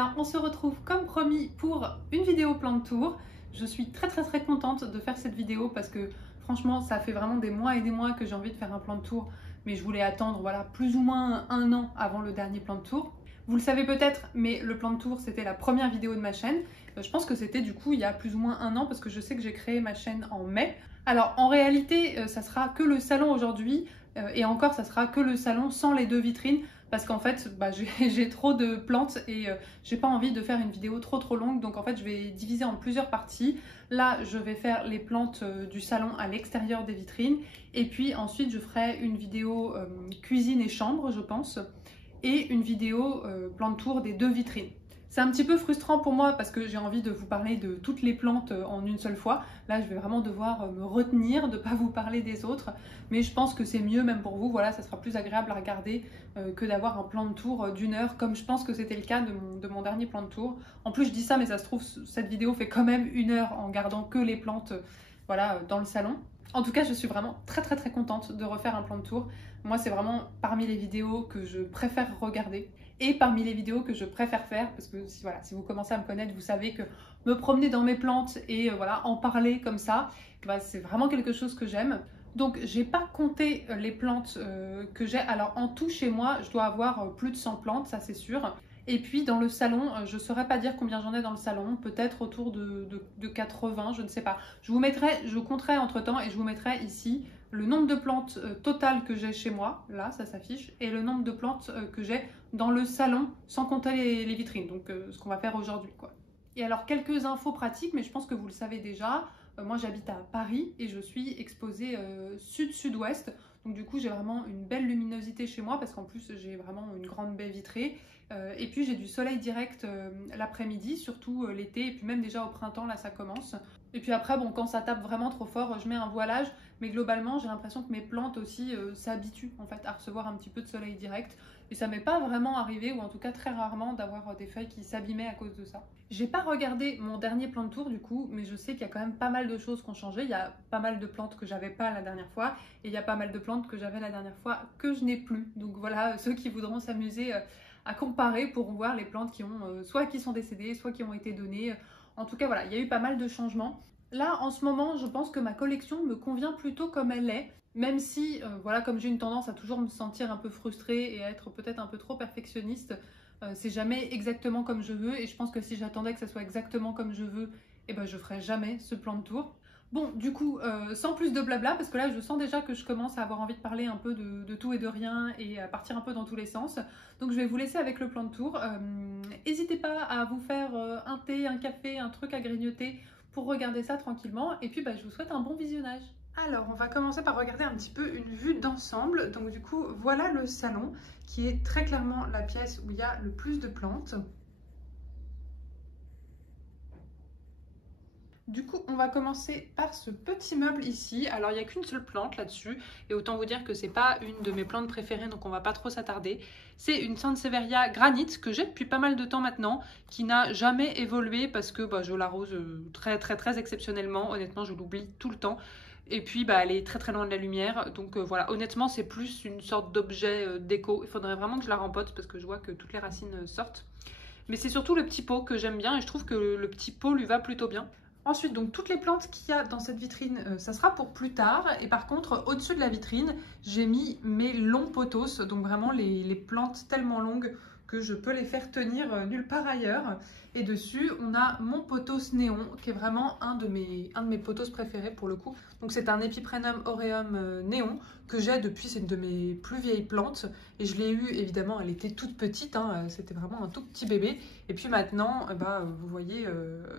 Alors on se retrouve comme promis pour une vidéo plan de tour. Je suis très contente de faire cette vidéo parce que franchement ça fait vraiment des mois et des mois que j'ai envie de faire un plan de tour, mais je voulais attendre voilà, plus ou moins un an avant le dernier plan de tour. Vous le savez peut-être, mais le plan de tour c'était la première vidéo de ma chaîne. Je pense que c'était du coup il y a plus ou moins un an parce que je sais que j'ai créé ma chaîne en mai. Alors en réalité ça sera que le salon aujourd'hui et encore ça sera que le salon sans les deux vitrines. Parce qu'en fait, j'ai trop de plantes et j'ai pas envie de faire une vidéo trop longue. Donc en fait, je vais diviser en plusieurs parties. Là, je vais faire les plantes du salon à l'extérieur des vitrines. Et puis ensuite, je ferai une vidéo cuisine et chambre, je pense. Et une vidéo plan de tour des deux vitrines. C'est un petit peu frustrant pour moi parce que j'ai envie de vous parler de toutes les plantes en une seule fois. Là, je vais vraiment devoir me retenir de ne pas vous parler des autres. Mais je pense que c'est mieux même pour vous. Voilà, ça sera plus agréable à regarder que d'avoir un plan de tour d'une heure comme je pense que c'était le cas de mon dernier plan de tour. En plus, je dis ça, mais ça se trouve, cette vidéo fait quand même une heure en gardant que les plantes voilà, dans le salon. En tout cas, je suis vraiment très contente de refaire un plan de tour. Moi, c'est vraiment parmi les vidéos que je préfère regarder et parmi les vidéos que je préfère faire parce que voilà, si vous commencez à me connaître, vous savez que me promener dans mes plantes et voilà, en parler comme ça, c'est vraiment quelque chose que j'aime. Donc, j'ai pas compté les plantes que j'ai. Alors, en tout, chez moi, je dois avoir plus de 100 plantes, ça c'est sûr. Et puis dans le salon, je ne saurais pas dire combien j'en ai dans le salon, peut-être autour de 80, je ne sais pas. Je compterai entre temps et je vous mettrai ici le nombre de plantes totales que j'ai chez moi, là ça s'affiche, et le nombre de plantes que j'ai dans le salon, sans compter les vitrines, donc ce qu'on va faire aujourd'hui, quoi. Et alors quelques infos pratiques, mais je pense que vous le savez déjà, moi j'habite à Paris et je suis exposée sud-sud-ouest. Donc du coup j'ai vraiment une belle luminosité chez moi parce qu'en plus j'ai vraiment une grande baie vitrée. Et puis j'ai du soleil direct l'après-midi, surtout l'été et puis même déjà au printemps, là ça commence. Et puis après, bon, quand ça tape vraiment trop fort, je mets un voilage. Mais globalement, j'ai l'impression que mes plantes aussi s'habituent en fait à recevoir un petit peu de soleil direct. Et ça m'est pas vraiment arrivé, ou en tout cas très rarement, d'avoir des feuilles qui s'abîmaient à cause de ça. J'ai pas regardé mon dernier plan de tour du coup, mais je sais qu'il y a quand même pas mal de choses qui ont changé. Il y a pas mal de plantes que j'avais pas la dernière fois, et il y a pas mal de plantes que j'avais la dernière fois que je n'ai plus. Donc voilà, ceux qui voudront s'amuser à comparer pourront voir les plantes qui ont soit qui sont décédées, soit qui ont été données. En tout cas, voilà, il y a eu pas mal de changements. Là, en ce moment, je pense que ma collection me convient plutôt comme elle est, même si, voilà, comme j'ai une tendance à toujours me sentir un peu frustrée et à être peut-être un peu trop perfectionniste, c'est jamais exactement comme je veux, et je pense que si j'attendais que ça soit exactement comme je veux, eh ben, je ferais jamais ce plan de tour. Bon, du coup, sans plus de blabla, parce que là, je sens déjà que je commence à avoir envie de parler un peu de tout et de rien et à partir un peu dans tous les sens. Donc, je vais vous laisser avec le plan de tour. N'hésitez pas à vous faire un thé, un café, un truc à grignoter pour regarder ça tranquillement. Et puis, je vous souhaite un bon visionnage. Alors, on va commencer par regarder un petit peu une vue d'ensemble. Donc, du coup, voilà le salon qui est très clairement la pièce où il y a le plus de plantes. Du coup, on va commencer par ce petit meuble ici. Alors, il n'y a qu'une seule plante là-dessus. Et autant vous dire que c'est pas une de mes plantes préférées, donc on va pas trop s'attarder. C'est une Sansevieria Granite que j'ai depuis pas mal de temps maintenant, qui n'a jamais évolué parce que je l'arrose très exceptionnellement. Honnêtement, je l'oublie tout le temps. Et puis, elle est très loin de la lumière. Donc voilà, honnêtement, c'est plus une sorte d'objet déco. Il faudrait vraiment que je la rempote parce que je vois que toutes les racines sortent. Mais c'est surtout le petit pot que j'aime bien et je trouve que le petit pot lui va plutôt bien. Ensuite, donc toutes les plantes qu'il y a dans cette vitrine, ça sera pour plus tard. Et par contre, au-dessus de la vitrine, j'ai mis mes longs pothos, donc vraiment les plantes tellement longues que je peux les faire tenir nulle part ailleurs. Et dessus, on a mon pothos néon, qui est vraiment un de mes pothos préférés pour le coup. Donc c'est un Epiprenum aureum néon que j'ai depuis, c'est une de mes plus vieilles plantes. Et je l'ai eue, évidemment, elle était toute petite, hein, c'était vraiment un tout petit bébé. Et puis maintenant, vous voyez...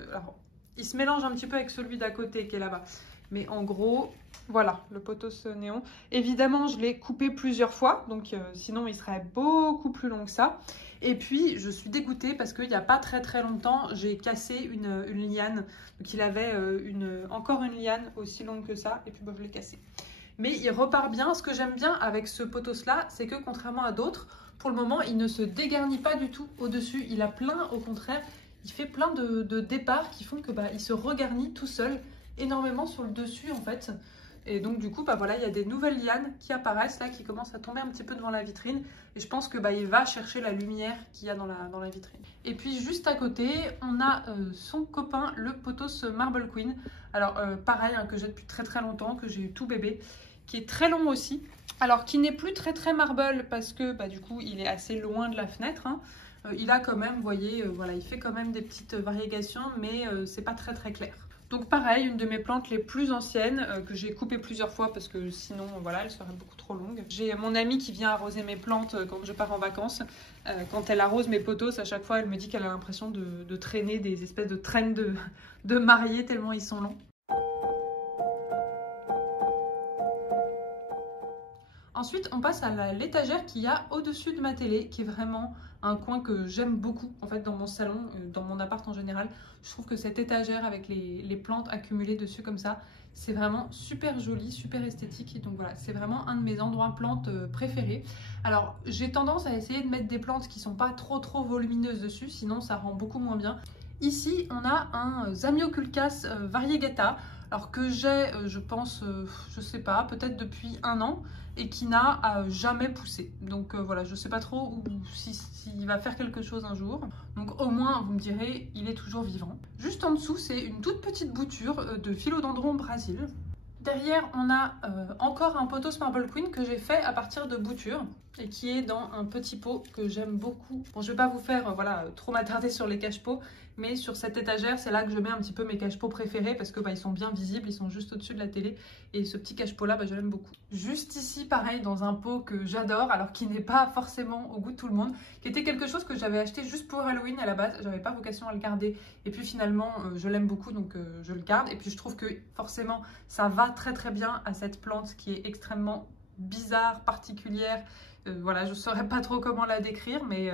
alors, il se mélange un petit peu avec celui d'à côté qui est là-bas. Mais en gros, voilà, le pothos néon. Évidemment, je l'ai coupé plusieurs fois, donc sinon il serait beaucoup plus long que ça. Et puis, je suis dégoûtée parce qu'il n'y a pas très longtemps, j'ai cassé une liane. Donc il avait encore une liane aussi longue que ça, et puis je l'ai cassé. Mais il repart bien. Ce que j'aime bien avec ce pothos-là, c'est que contrairement à d'autres, pour le moment, il ne se dégarnit pas du tout au-dessus. Il a plein, au contraire, il fait plein de départs qui font que il se regarnit tout seul énormément sur le dessus en fait. Et donc du coup, bah voilà, il y a des nouvelles lianes qui apparaissent là, qui commencent à tomber un petit peu devant la vitrine. Et je pense que bah, il va chercher la lumière qu'il y a dans la vitrine. Et puis juste à côté, on a son copain, le Pothos Marble Queen. Alors pareil, hein, que j'ai depuis très très longtemps, que j'ai eu tout bébé, qui est très long aussi. Alors qui n'est plus très marble parce que bah, du coup, il est assez loin de la fenêtre. Hein. Il a quand même, vous voyez, voilà, il fait quand même des petites variations, mais c'est pas très clair. Donc pareil, une de mes plantes les plus anciennes que j'ai coupées plusieurs fois parce que sinon voilà, elle serait beaucoup trop longue. J'ai mon amie qui vient arroser mes plantes quand je pars en vacances. Quand elle arrose mes pothos, à chaque fois elle me dit qu'elle a l'impression de traîner des espèces de traînes de mariés tellement ils sont longs. Ensuite, on passe à l'étagère qu'il y a au-dessus de ma télé, qui est vraiment un coin que j'aime beaucoup en fait dans mon salon, dans mon appart en général. Je trouve que cette étagère avec les plantes accumulées dessus comme ça, c'est vraiment super joli, super esthétique. Et donc voilà, c'est vraiment un de mes endroits plantes préférés. Alors, j'ai tendance à essayer de mettre des plantes qui sont pas trop volumineuses dessus, sinon ça rend beaucoup moins bien. Ici, on a un Zamioculcas variegata, alors que j'ai, je pense, je sais pas, peut-être depuis 1 an, et qui n'a jamais poussé. Donc voilà, je sais pas trop s'il va faire quelque chose un jour. Donc au moins, vous me direz, il est toujours vivant. Juste en dessous, c'est une toute petite bouture de Philodendron Brazil. Derrière, on a encore un Pothos Marble Queen que j'ai fait à partir de boutures et qui est dans un petit pot que j'aime beaucoup. Bon, je vais pas vous faire voilà, trop m'attarder sur les cache-pots, mais sur cette étagère, c'est là que je mets un petit peu mes cache-pots préférés parce que bah, ils sont bien visibles, ils sont juste au-dessus de la télé et ce petit cache-pot là, bah, je l'aime beaucoup. Juste ici, pareil, dans un pot que j'adore, alors qui n'est pas forcément au goût de tout le monde, qui était quelque chose que j'avais acheté juste pour Halloween à la base, j'avais pas vocation à le garder et puis finalement je l'aime beaucoup donc je le garde et puis je trouve que forcément ça va très bien à cette plante qui est extrêmement bizarre, particulière. Voilà, je ne saurais pas trop comment la décrire, mais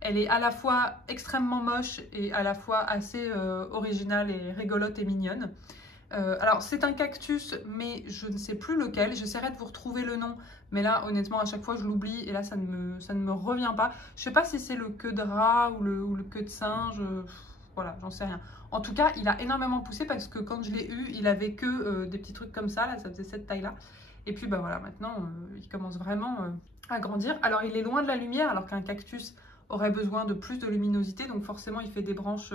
elle est à la fois extrêmement moche et à la fois assez originale et rigolote et mignonne. Alors c'est un cactus, mais je ne sais plus lequel. J'essaierai de vous retrouver le nom, mais là honnêtement à chaque fois je l'oublie et là ça ne me revient pas. Je ne sais pas si c'est le queue de rat ou le queue de singe. Voilà, j'en sais rien. En tout cas, il a énormément poussé parce que quand je l'ai eu, il avait que des petits trucs comme ça, là, ça faisait cette taille-là. Et puis bah voilà, maintenant, il commence vraiment à grandir. Alors, il est loin de la lumière, alors qu'un cactus aurait besoin de plus de luminosité. Donc forcément, il fait des branches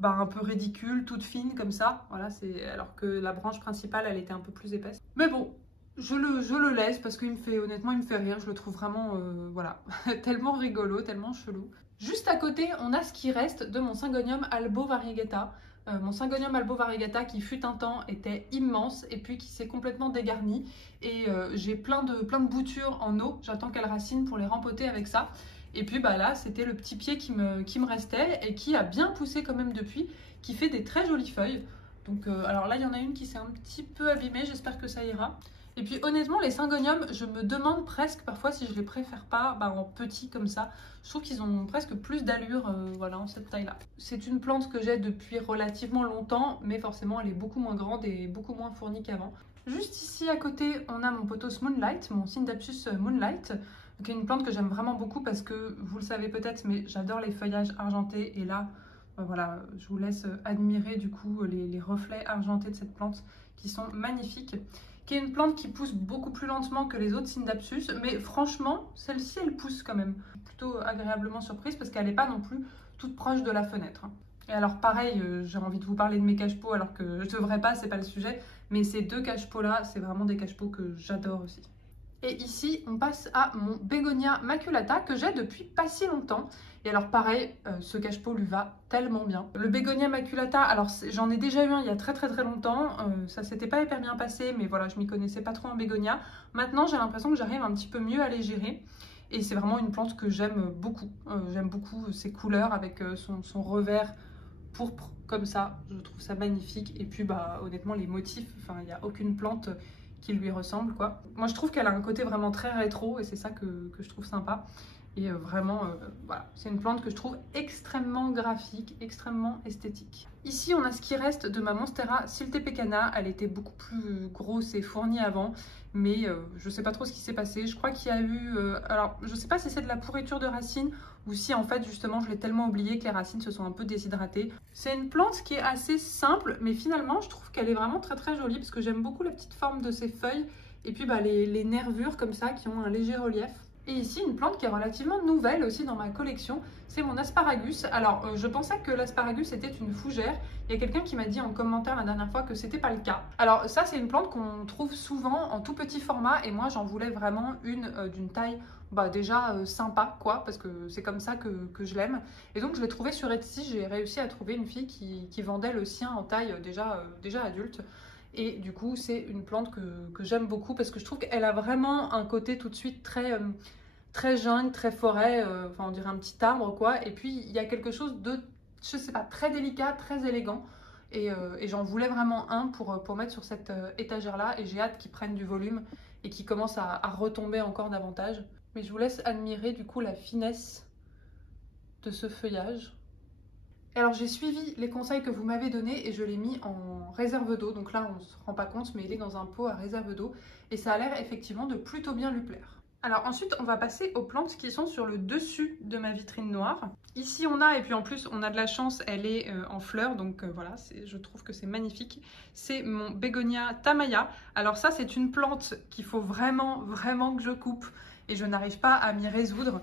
bah, un peu ridicules, toutes fines comme ça. Voilà, alors que la branche principale, elle était un peu plus épaisse. Mais bon, je le laisse parce qu'il me fait, honnêtement, il me fait rire. Je le trouve vraiment, voilà, tellement rigolo, tellement chelou. Juste à côté, on a ce qui reste de mon Syngonium albo variegata. Mon Syngonium albo variegata qui fut un temps était immense et puis qui s'est complètement dégarni. Et j'ai plein de boutures en eau. J'attends qu'elles racinent pour les rempoter avec ça. Et puis bah là, c'était le petit pied qui me restait et qui a bien poussé quand même depuis, qui fait des très jolies feuilles. Donc alors là, il y en a une qui s'est un petit peu abîmée, j'espère que ça ira. Et puis honnêtement, les Syngoniums, je me demande presque parfois si je les préfère pas en petits comme ça. Je trouve qu'ils ont presque plus d'allure voilà, en cette taille-là. C'est une plante que j'ai depuis relativement longtemps, mais forcément elle est beaucoup moins grande et beaucoup moins fournie qu'avant. Juste ici à côté, on a mon Pothos Moonlight, mon Scindapsus Moonlight, qui est une plante que j'aime vraiment beaucoup parce que, vous le savez peut-être, mais j'adore les feuillages argentés. Et là, voilà, je vous laisse admirer du coup les reflets argentés de cette plante qui sont magnifiques. Qui est une plante qui pousse beaucoup plus lentement que les autres Scindapsus, mais franchement, celle-ci, elle pousse quand même. Plutôt agréablement surprise parce qu'elle n'est pas non plus toute proche de la fenêtre. Et alors pareil, j'ai envie de vous parler de mes cache-pots alors que je ne devrais pas, c'est pas le sujet, mais ces deux cache-pots là, c'est vraiment des cache-pots que j'adore aussi. Et ici, on passe à mon Bégonia maculata que j'ai depuis pas si longtemps. Et alors pareil, ce cache-pot lui va tellement bien. Le Bégonia maculata, alors j'en ai déjà eu un il y a très longtemps. Ça s'était pas hyper bien passé, mais voilà, je m'y connaissais pas trop en bégonia. Maintenant, j'ai l'impression que j'arrive un petit peu mieux à les gérer. Et c'est vraiment une plante que j'aime beaucoup. J'aime beaucoup ses couleurs avec son revers pourpre comme ça. Je trouve ça magnifique. Et puis bah honnêtement, les motifs, enfin il n'y a aucune plante qui lui ressemble quoi. Moi je trouve qu'elle a un côté vraiment très rétro et c'est ça que je trouve sympa. Et vraiment, voilà, c'est une plante que je trouve extrêmement graphique, extrêmement esthétique. Ici, on a ce qui reste de ma Monstera Siltepecana. Elle était beaucoup plus grosse et fournie avant, mais je ne sais pas trop ce qui s'est passé. Je crois qu'il y a eu... alors, je ne sais pas si c'est de la pourriture de racines ou si en fait, justement, je l'ai tellement oublié que les racines se sont un peu déshydratées. C'est une plante qui est assez simple, mais finalement, je trouve qu'elle est vraiment très très jolie parce que j'aime beaucoup la petite forme de ses feuilles et puis les nervures comme ça qui ont un léger relief. Et ici, une plante qui est relativement nouvelle aussi dans ma collection, c'est mon asparagus. Alors, je pensais que l'asparagus était une fougère. Il y a quelqu'un qui m'a dit en commentaire la dernière fois que c'était pas le cas. Alors ça, c'est une plante qu'on trouve souvent en tout petit format et moi, j'en voulais vraiment une d'une taille déjà sympa, quoi, parce que c'est comme ça que je l'aime. Et donc, je l'ai trouvé sur Etsy. J'ai réussi à trouver une fille qui vendait le sien en taille déjà adulte. Et du coup, c'est une plante que j'aime beaucoup parce que je trouve qu'elle a vraiment un côté tout de suite très jungle, très forêt, enfin on dirait un petit arbre quoi. Et puis il y a quelque chose de, je sais pas, très délicat, très élégant. Et j'en voulais vraiment un pour mettre sur cette étagère là. Et j'ai hâte qu'il prenne du volume et qu'il commence à retomber encore davantage. Mais je vous laisse admirer du coup la finesse de ce feuillage. Alors j'ai suivi les conseils que vous m'avez donnés et je l'ai mis en réserve d'eau. Donc là on ne se rend pas compte mais il est dans un pot à réserve d'eau et ça a l'air effectivement de plutôt bien lui plaire. Alors ensuite on va passer aux plantes qui sont sur le dessus de ma vitrine noire. Ici on a, et puis en plus on a de la chance, elle est en fleurs, donc voilà, je trouve que c'est magnifique. C'est mon Bégonia Tamaya. Alors ça c'est une plante qu'il faut vraiment que je coupe et je n'arrive pas à m'y résoudre.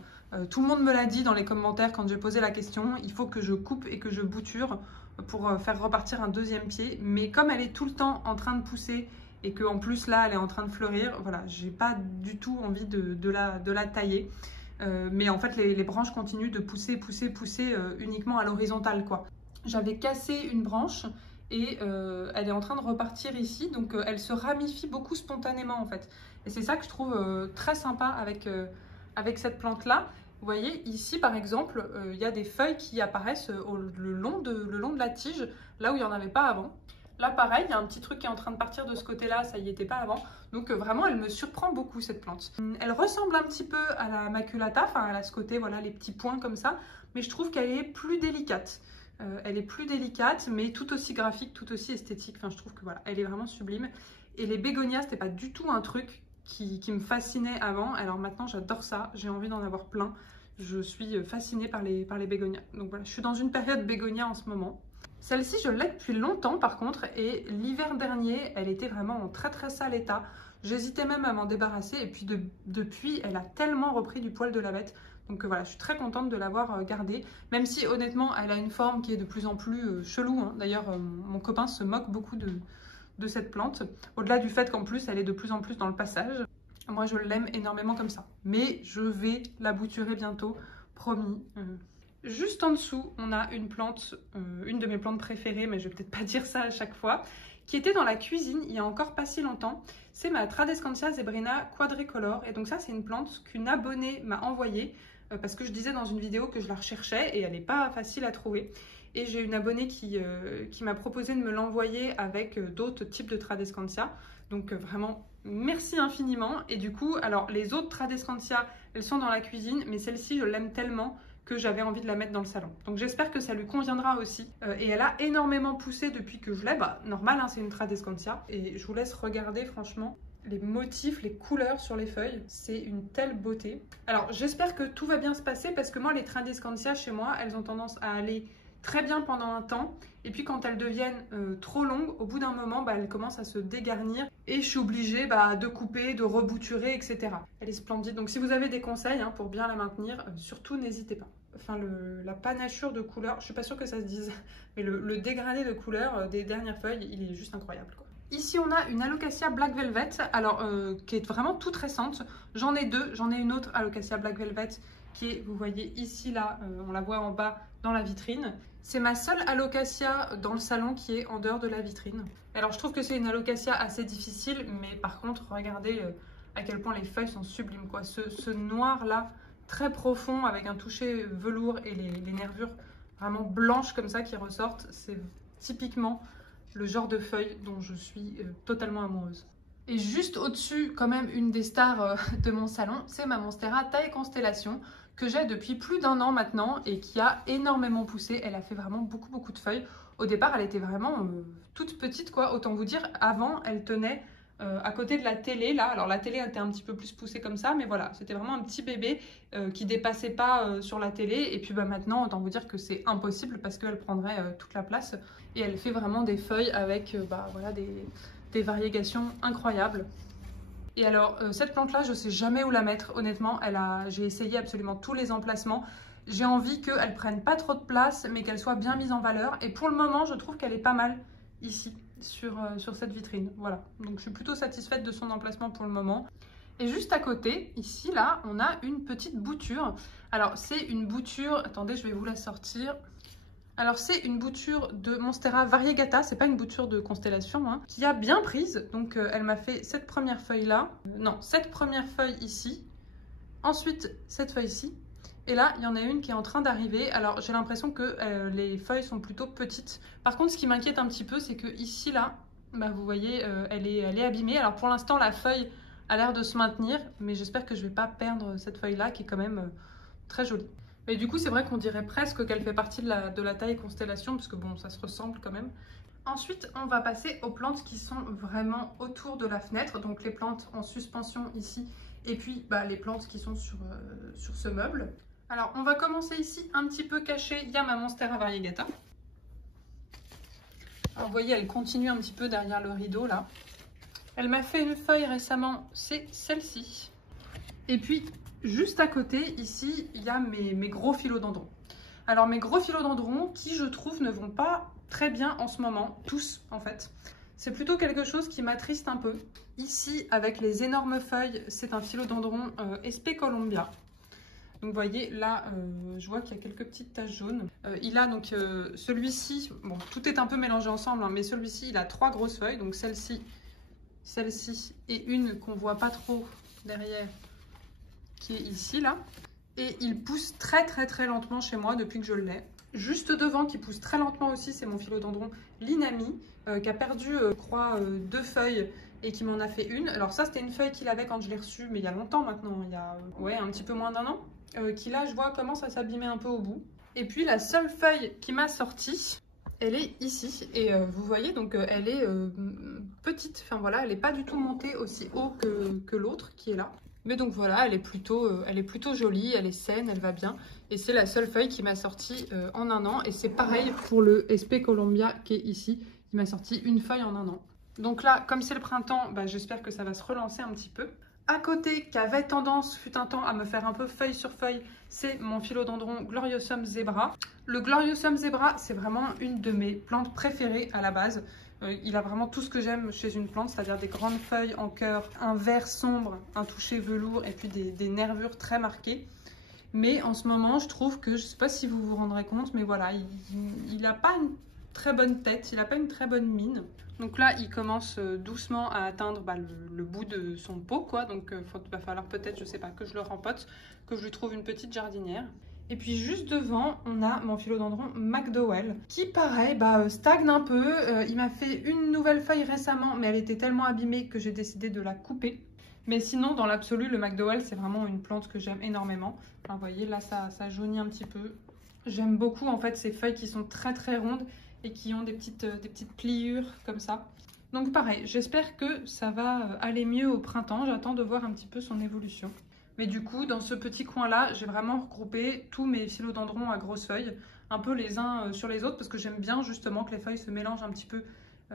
Tout le monde me l'a dit dans les commentaires quand j'ai posé la question, il faut que je coupe et que je bouture pour faire repartir un deuxième pied. Mais comme elle est tout le temps en train de pousser et qu'en plus là elle est en train de fleurir, voilà, j'ai pas du tout envie de la tailler. Mais en fait les branches continuent de pousser uniquement à l'horizontale quoi. J'avais cassé une branche et elle est en train de repartir ici, donc elle se ramifie beaucoup spontanément en fait. Et c'est ça que je trouve très sympa avec cette plante là. Vous voyez ici par exemple il y a des feuilles qui apparaissent le long de la tige, là où il n'y en avait pas avant. Là pareil, il y a un petit truc qui est en train de partir de ce côté là, ça y était pas avant. Donc vraiment elle me surprend beaucoup cette plante. Elle ressemble un petit peu à la maculata, enfin elle a ce côté, voilà, les petits points comme ça, mais je trouve qu'elle est plus délicate. Elle est plus délicate mais tout aussi graphique, tout aussi esthétique. Enfin je trouve que voilà, elle est vraiment sublime. Et les bégonias c'était pas du tout un truc qui me fascinait avant, alors maintenant j'adore ça, j'ai envie d'en avoir plein. Je suis fascinée par les bégonias. Donc voilà, je suis dans une période bégonia en ce moment. Celle-ci, je l'ai depuis longtemps par contre, et l'hiver dernier, elle était vraiment en très sale état. J'hésitais même à m'en débarrasser, et puis depuis, elle a tellement repris du poil de la bête. Donc voilà, je suis très contente de l'avoir gardée, même si honnêtement, elle a une forme qui est de plus en plus chelou. Hein. D'ailleurs, mon copain se moque beaucoup de cette plante, au-delà du fait qu'en plus, elle est de plus en plus dans le passage. Moi, je l'aime énormément comme ça, mais je vais la bouturer bientôt, promis. Juste en dessous, on a une plante, une de mes plantes préférées, mais je vais peut-être pas dire ça à chaque fois, qui était dans la cuisine il y a encore pas si longtemps. C'est ma Tradescantia zebrina quadricolore. Et donc ça, c'est une plante qu'une abonnée m'a envoyée parce que je disais dans une vidéo que je la recherchais et elle n'est pas facile à trouver. Et j'ai une abonnée qui m'a proposé de me l'envoyer avec d'autres types de Tradescantia. Donc vraiment, merci infiniment. Et du coup, alors les autres Tradescantia, elles sont dans la cuisine, mais celle-ci, je l'aime tellement que j'avais envie de la mettre dans le salon. Donc j'espère que ça lui conviendra aussi. Et elle a énormément poussé depuis que je l'ai. Normal, hein, c'est une Tradescantia. Et je vous laisse regarder franchement les motifs, les couleurs sur les feuilles. C'est une telle beauté. Alors j'espère que tout va bien se passer parce que moi, les Tradescantia chez moi, elles ont tendance à aller très bien pendant un temps. Et puis quand elles deviennent trop longues, au bout d'un moment, elles commencent à se dégarnir. Et je suis obligée de couper, de rebouturer, etc. Elle est splendide. Donc si vous avez des conseils pour bien la maintenir, surtout n'hésitez pas. Enfin, la panachure de couleurs, je suis pas sûre que ça se dise, mais le dégradé de couleurs des dernières feuilles, il est juste incroyable, quoi. Ici, on a une Alocasia Black Velvet, alors qui est vraiment toute récente. J'en ai deux, j'en ai une autre Alocasia Black Velvet qui est, vous voyez ici, là, on la voit en bas dans la vitrine. C'est ma seule Alocasia dans le salon qui est en dehors de la vitrine. Alors, je trouve que c'est une Alocasia assez difficile, mais par contre, regardez à quel point les feuilles sont sublimes, quoi. Ce noir-là, très profond avec un toucher velours et les nervures vraiment blanches comme ça qui ressortent. C'est typiquement le genre de feuilles dont je suis totalement amoureuse. Et juste au-dessus, quand même, une des stars de mon salon, c'est ma Monstera Taille Constellation que j'ai depuis plus d'1 an maintenant et qui a énormément poussé. Elle a fait vraiment beaucoup de feuilles. Au départ, elle était vraiment toute petite, quoi. Autant vous dire, avant, elle tenait à côté de la télé, là. Alors, la télé était un petit peu plus poussée comme ça, mais voilà, c'était vraiment un petit bébé qui dépassait pas sur la télé. Et puis, bah, maintenant, autant vous dire que c'est impossible parce qu'elle prendrait toute la place. Et elle fait vraiment des feuilles avec voilà, des variégations incroyables. Et alors, cette plante-là, je ne sais jamais où la mettre, honnêtement. J'ai essayé absolument tous les emplacements. J'ai envie qu'elle ne prenne pas trop de place, mais qu'elle soit bien mise en valeur. Et pour le moment, je trouve qu'elle est pas mal ici, sur cette vitrine. Voilà, donc je suis plutôt satisfaite de son emplacement pour le moment. Et juste à côté, ici, là, on a une petite bouture. Alors, c'est une bouture... Attendez, je vais vous la sortir. Alors c'est une bouture de Monstera variegata, c'est pas une bouture de constellation, hein, qui a bien prise. Donc elle m'a fait cette première feuille là, non, cette première feuille ici, ensuite cette feuille-ci, et là il y en a une qui est en train d'arriver. Alors j'ai l'impression que les feuilles sont plutôt petites. Par contre ce qui m'inquiète un petit peu, c'est que ici là, bah, vous voyez, elle est abîmée. Alors pour l'instant la feuille a l'air de se maintenir, mais j'espère que je vais pas perdre cette feuille là qui est quand même très jolie. Mais du coup, c'est vrai qu'on dirait presque qu'elle fait partie de la taille constellation, parce que bon, ça se ressemble quand même. Ensuite, on va passer aux plantes qui sont vraiment autour de la fenêtre. Donc les plantes en suspension ici, et puis bah, les plantes qui sont sur ce meuble. Alors, on va commencer ici, un petit peu caché. Il y a ma Monstera variegata. Alors, vous voyez, elle continue un petit peu derrière le rideau, là. Elle m'a fait une feuille récemment, c'est celle-ci. Et puis... juste à côté, ici, il y a mes gros philodendrons. Alors, mes gros philodendrons qui, je trouve, ne vont pas très bien en ce moment. Tous, en fait. C'est plutôt quelque chose qui m'attriste un peu. Ici, avec les énormes feuilles, c'est un philodendron SP Columbia. Donc, vous voyez, là, je vois qu'il y a quelques petites taches jaunes. Il a donc celui-ci, bon, tout est un peu mélangé ensemble, hein, mais celui-ci, il a 3 grosses feuilles. Donc, celle-ci et une qu'on voit pas trop derrière, qui est ici là, et il pousse très lentement chez moi depuis que je l'ai. Juste devant qui pousse très lentement aussi, c'est mon philodendron Linami qui a perdu je crois 2 feuilles et qui m'en a fait une. Alors ça c'était une feuille qu'il avait quand je l'ai reçue, mais il y a longtemps maintenant, il y a ouais, un petit peu moins d'1 an, qui là je vois commence à s'abîmer un peu au bout. Et puis la seule feuille qui m'a sorti, elle est ici, et vous voyez donc elle est petite, enfin voilà, elle n'est pas du tout montée aussi haut que l'autre qui est là. Mais donc voilà, elle est plutôt jolie, elle est saine, elle va bien. Et c'est la seule feuille qui m'a sorti en 1 an. Et c'est pareil pour le SP Columbia qui est ici, qui m'a sorti une feuille en 1 an. Donc là, comme c'est le printemps, bah, j'espère que ça va se relancer un petit peu. À côté, qui avait tendance, fut un temps, à me faire un peu feuille sur feuille, c'est mon philodendron Gloriosum Zebra. Le Gloriosum Zebra, c'est vraiment une de mes plantes préférées à la base. Il a vraiment tout ce que j'aime chez une plante, c'est-à-dire des grandes feuilles en cœur, un vert sombre, un toucher velours et puis des nervures très marquées. Mais en ce moment, je trouve que, je ne sais pas si vous vous rendrez compte, mais voilà, il n'a pas une très bonne tête, il n'a pas une très bonne mine. Donc là, il commence doucement à atteindre bah, le bout de son pot, quoi. Donc il va falloir peut-être, je sais pas, que je le rempote, que je lui trouve une petite jardinière. Et puis juste devant, on a mon philodendron McDowell, qui pareil, bah, stagne un peu. Il m'a fait une nouvelle feuille récemment, mais elle était tellement abîmée que j'ai décidé de la couper. Mais sinon, dans l'absolu, le McDowell, c'est vraiment une plante que j'aime énormément. Enfin, vous voyez, là, ça jaunit un petit peu. J'aime beaucoup, en fait, ces feuilles qui sont très rondes et qui ont des petites pliures comme ça. Donc pareil, j'espère que ça va aller mieux au printemps. J'attends de voir un petit peu son évolution. Mais du coup, dans ce petit coin-là, j'ai vraiment regroupé tous mes philodendrons à grosses feuilles, un peu les uns sur les autres, parce que j'aime bien justement que les feuilles se mélangent un petit peu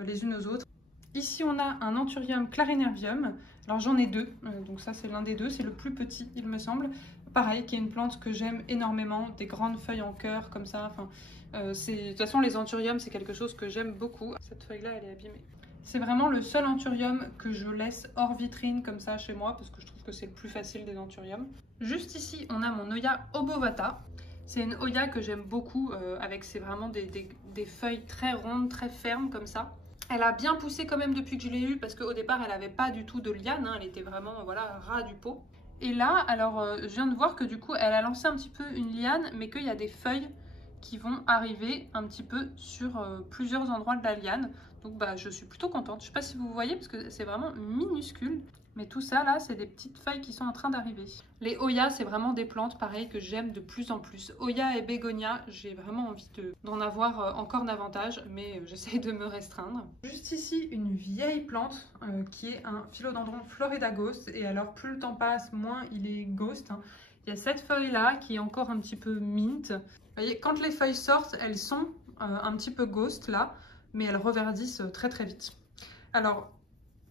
les unes aux autres. Ici, on a un Anthurium clarinervium. Alors j'en ai 2, donc ça c'est l'un des 2, c'est le plus petit, il me semble. Pareil, qui est une plante que j'aime énormément, des grandes feuilles en cœur comme ça. Enfin, de toute façon, les Anthuriums, c'est quelque chose que j'aime beaucoup. Cette feuille-là, elle est abîmée. C'est vraiment le seul Anthurium que je laisse hors vitrine comme ça chez moi, parce que je trouve que c'est le plus facile des Anthuriums. Juste ici, on a mon Oya obovata. C'est une Oya que j'aime beaucoup, avec vraiment des feuilles très rondes, très fermes comme ça. Elle a bien poussé quand même depuis que je l'ai eue, parce qu'au départ, elle n'avait pas du tout de liane, hein, elle était vraiment voilà, ras du pot. Et là, alors, je viens de voir que du coup, elle a lancé un petit peu une liane, mais qu'il y a des feuilles qui vont arriver un petit peu sur plusieurs endroits de la liane. Donc bah, je suis plutôt contente. Je ne sais pas si vous voyez, parce que c'est vraiment minuscule. Mais tout ça là, c'est des petites feuilles qui sont en train d'arriver. Les Hoya, c'est vraiment des plantes pareil que j'aime de plus en plus. Hoya et bégonia, j'ai vraiment envie d'en avoir encore davantage, mais j'essaye de me restreindre. Juste ici, une vieille plante qui est un philodendron Florida Ghost. Et alors, plus le temps passe, moins il est ghost. Hein. Il y a cette feuille là qui est encore un petit peu mint. Vous voyez, quand les feuilles sortent, elles sont un petit peu ghost là, mais elles reverdissent très très vite. Alors,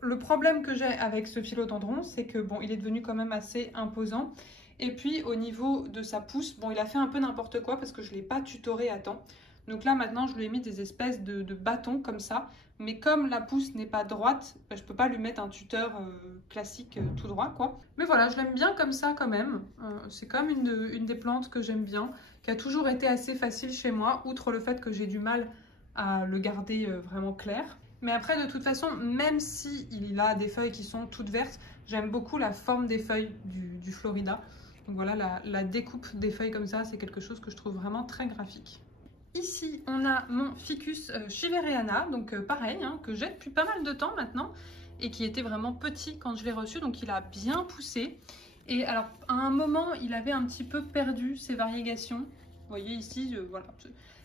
le problème que j'ai avec ce philodendron, c'est que bon, il est devenu quand même assez imposant. Et puis au niveau de sa pousse, bon, il a fait un peu n'importe quoi parce que je ne l'ai pas tutoré à temps. Donc là maintenant, je lui ai mis des espèces de bâtons comme ça. Mais comme la pousse n'est pas droite, je ne peux pas lui mettre un tuteur classique tout droit, quoi. Mais voilà, je l'aime bien comme ça quand même. C'est quand même une des plantes que j'aime bien, qui a toujours été assez facile chez moi, outre le fait que j'ai du mal à le garder vraiment clair. Mais après, de toute façon, même s'il a des feuilles qui sont toutes vertes, j'aime beaucoup la forme des feuilles du Florida. Donc voilà, la découpe des feuilles comme ça, c'est quelque chose que je trouve vraiment très graphique. Ici, on a mon Ficus Chiveriana, donc pareil, hein, que j'ai depuis pas mal de temps maintenant, et qui était vraiment petit quand je l'ai reçu, donc il a bien poussé. Et alors, à un moment, il avait un petit peu perdu ses variégations. Vous voyez ici, voilà.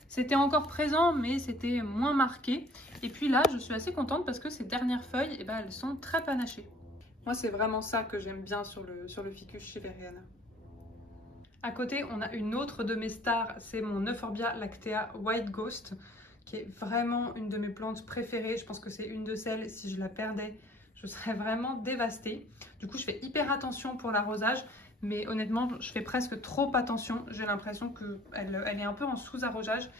C'était encore présent, mais c'était moins marqué. Et puis là, je suis assez contente parce que ces dernières feuilles, eh ben, elles sont très panachées. Moi, c'est vraiment ça que j'aime bien sur le Ficus Chiveriana. À côté, on a une autre de mes stars, c'est mon Euphorbia lactea White Ghost, qui est vraiment une de mes plantes préférées. Je pense que c'est une de celles, si je la perdais, je serais vraiment dévastée. Du coup, je fais hyper attention pour l'arrosage. Mais honnêtement, je fais presque trop attention. J'ai l'impression qu'elle est un peu en sous-arrosage.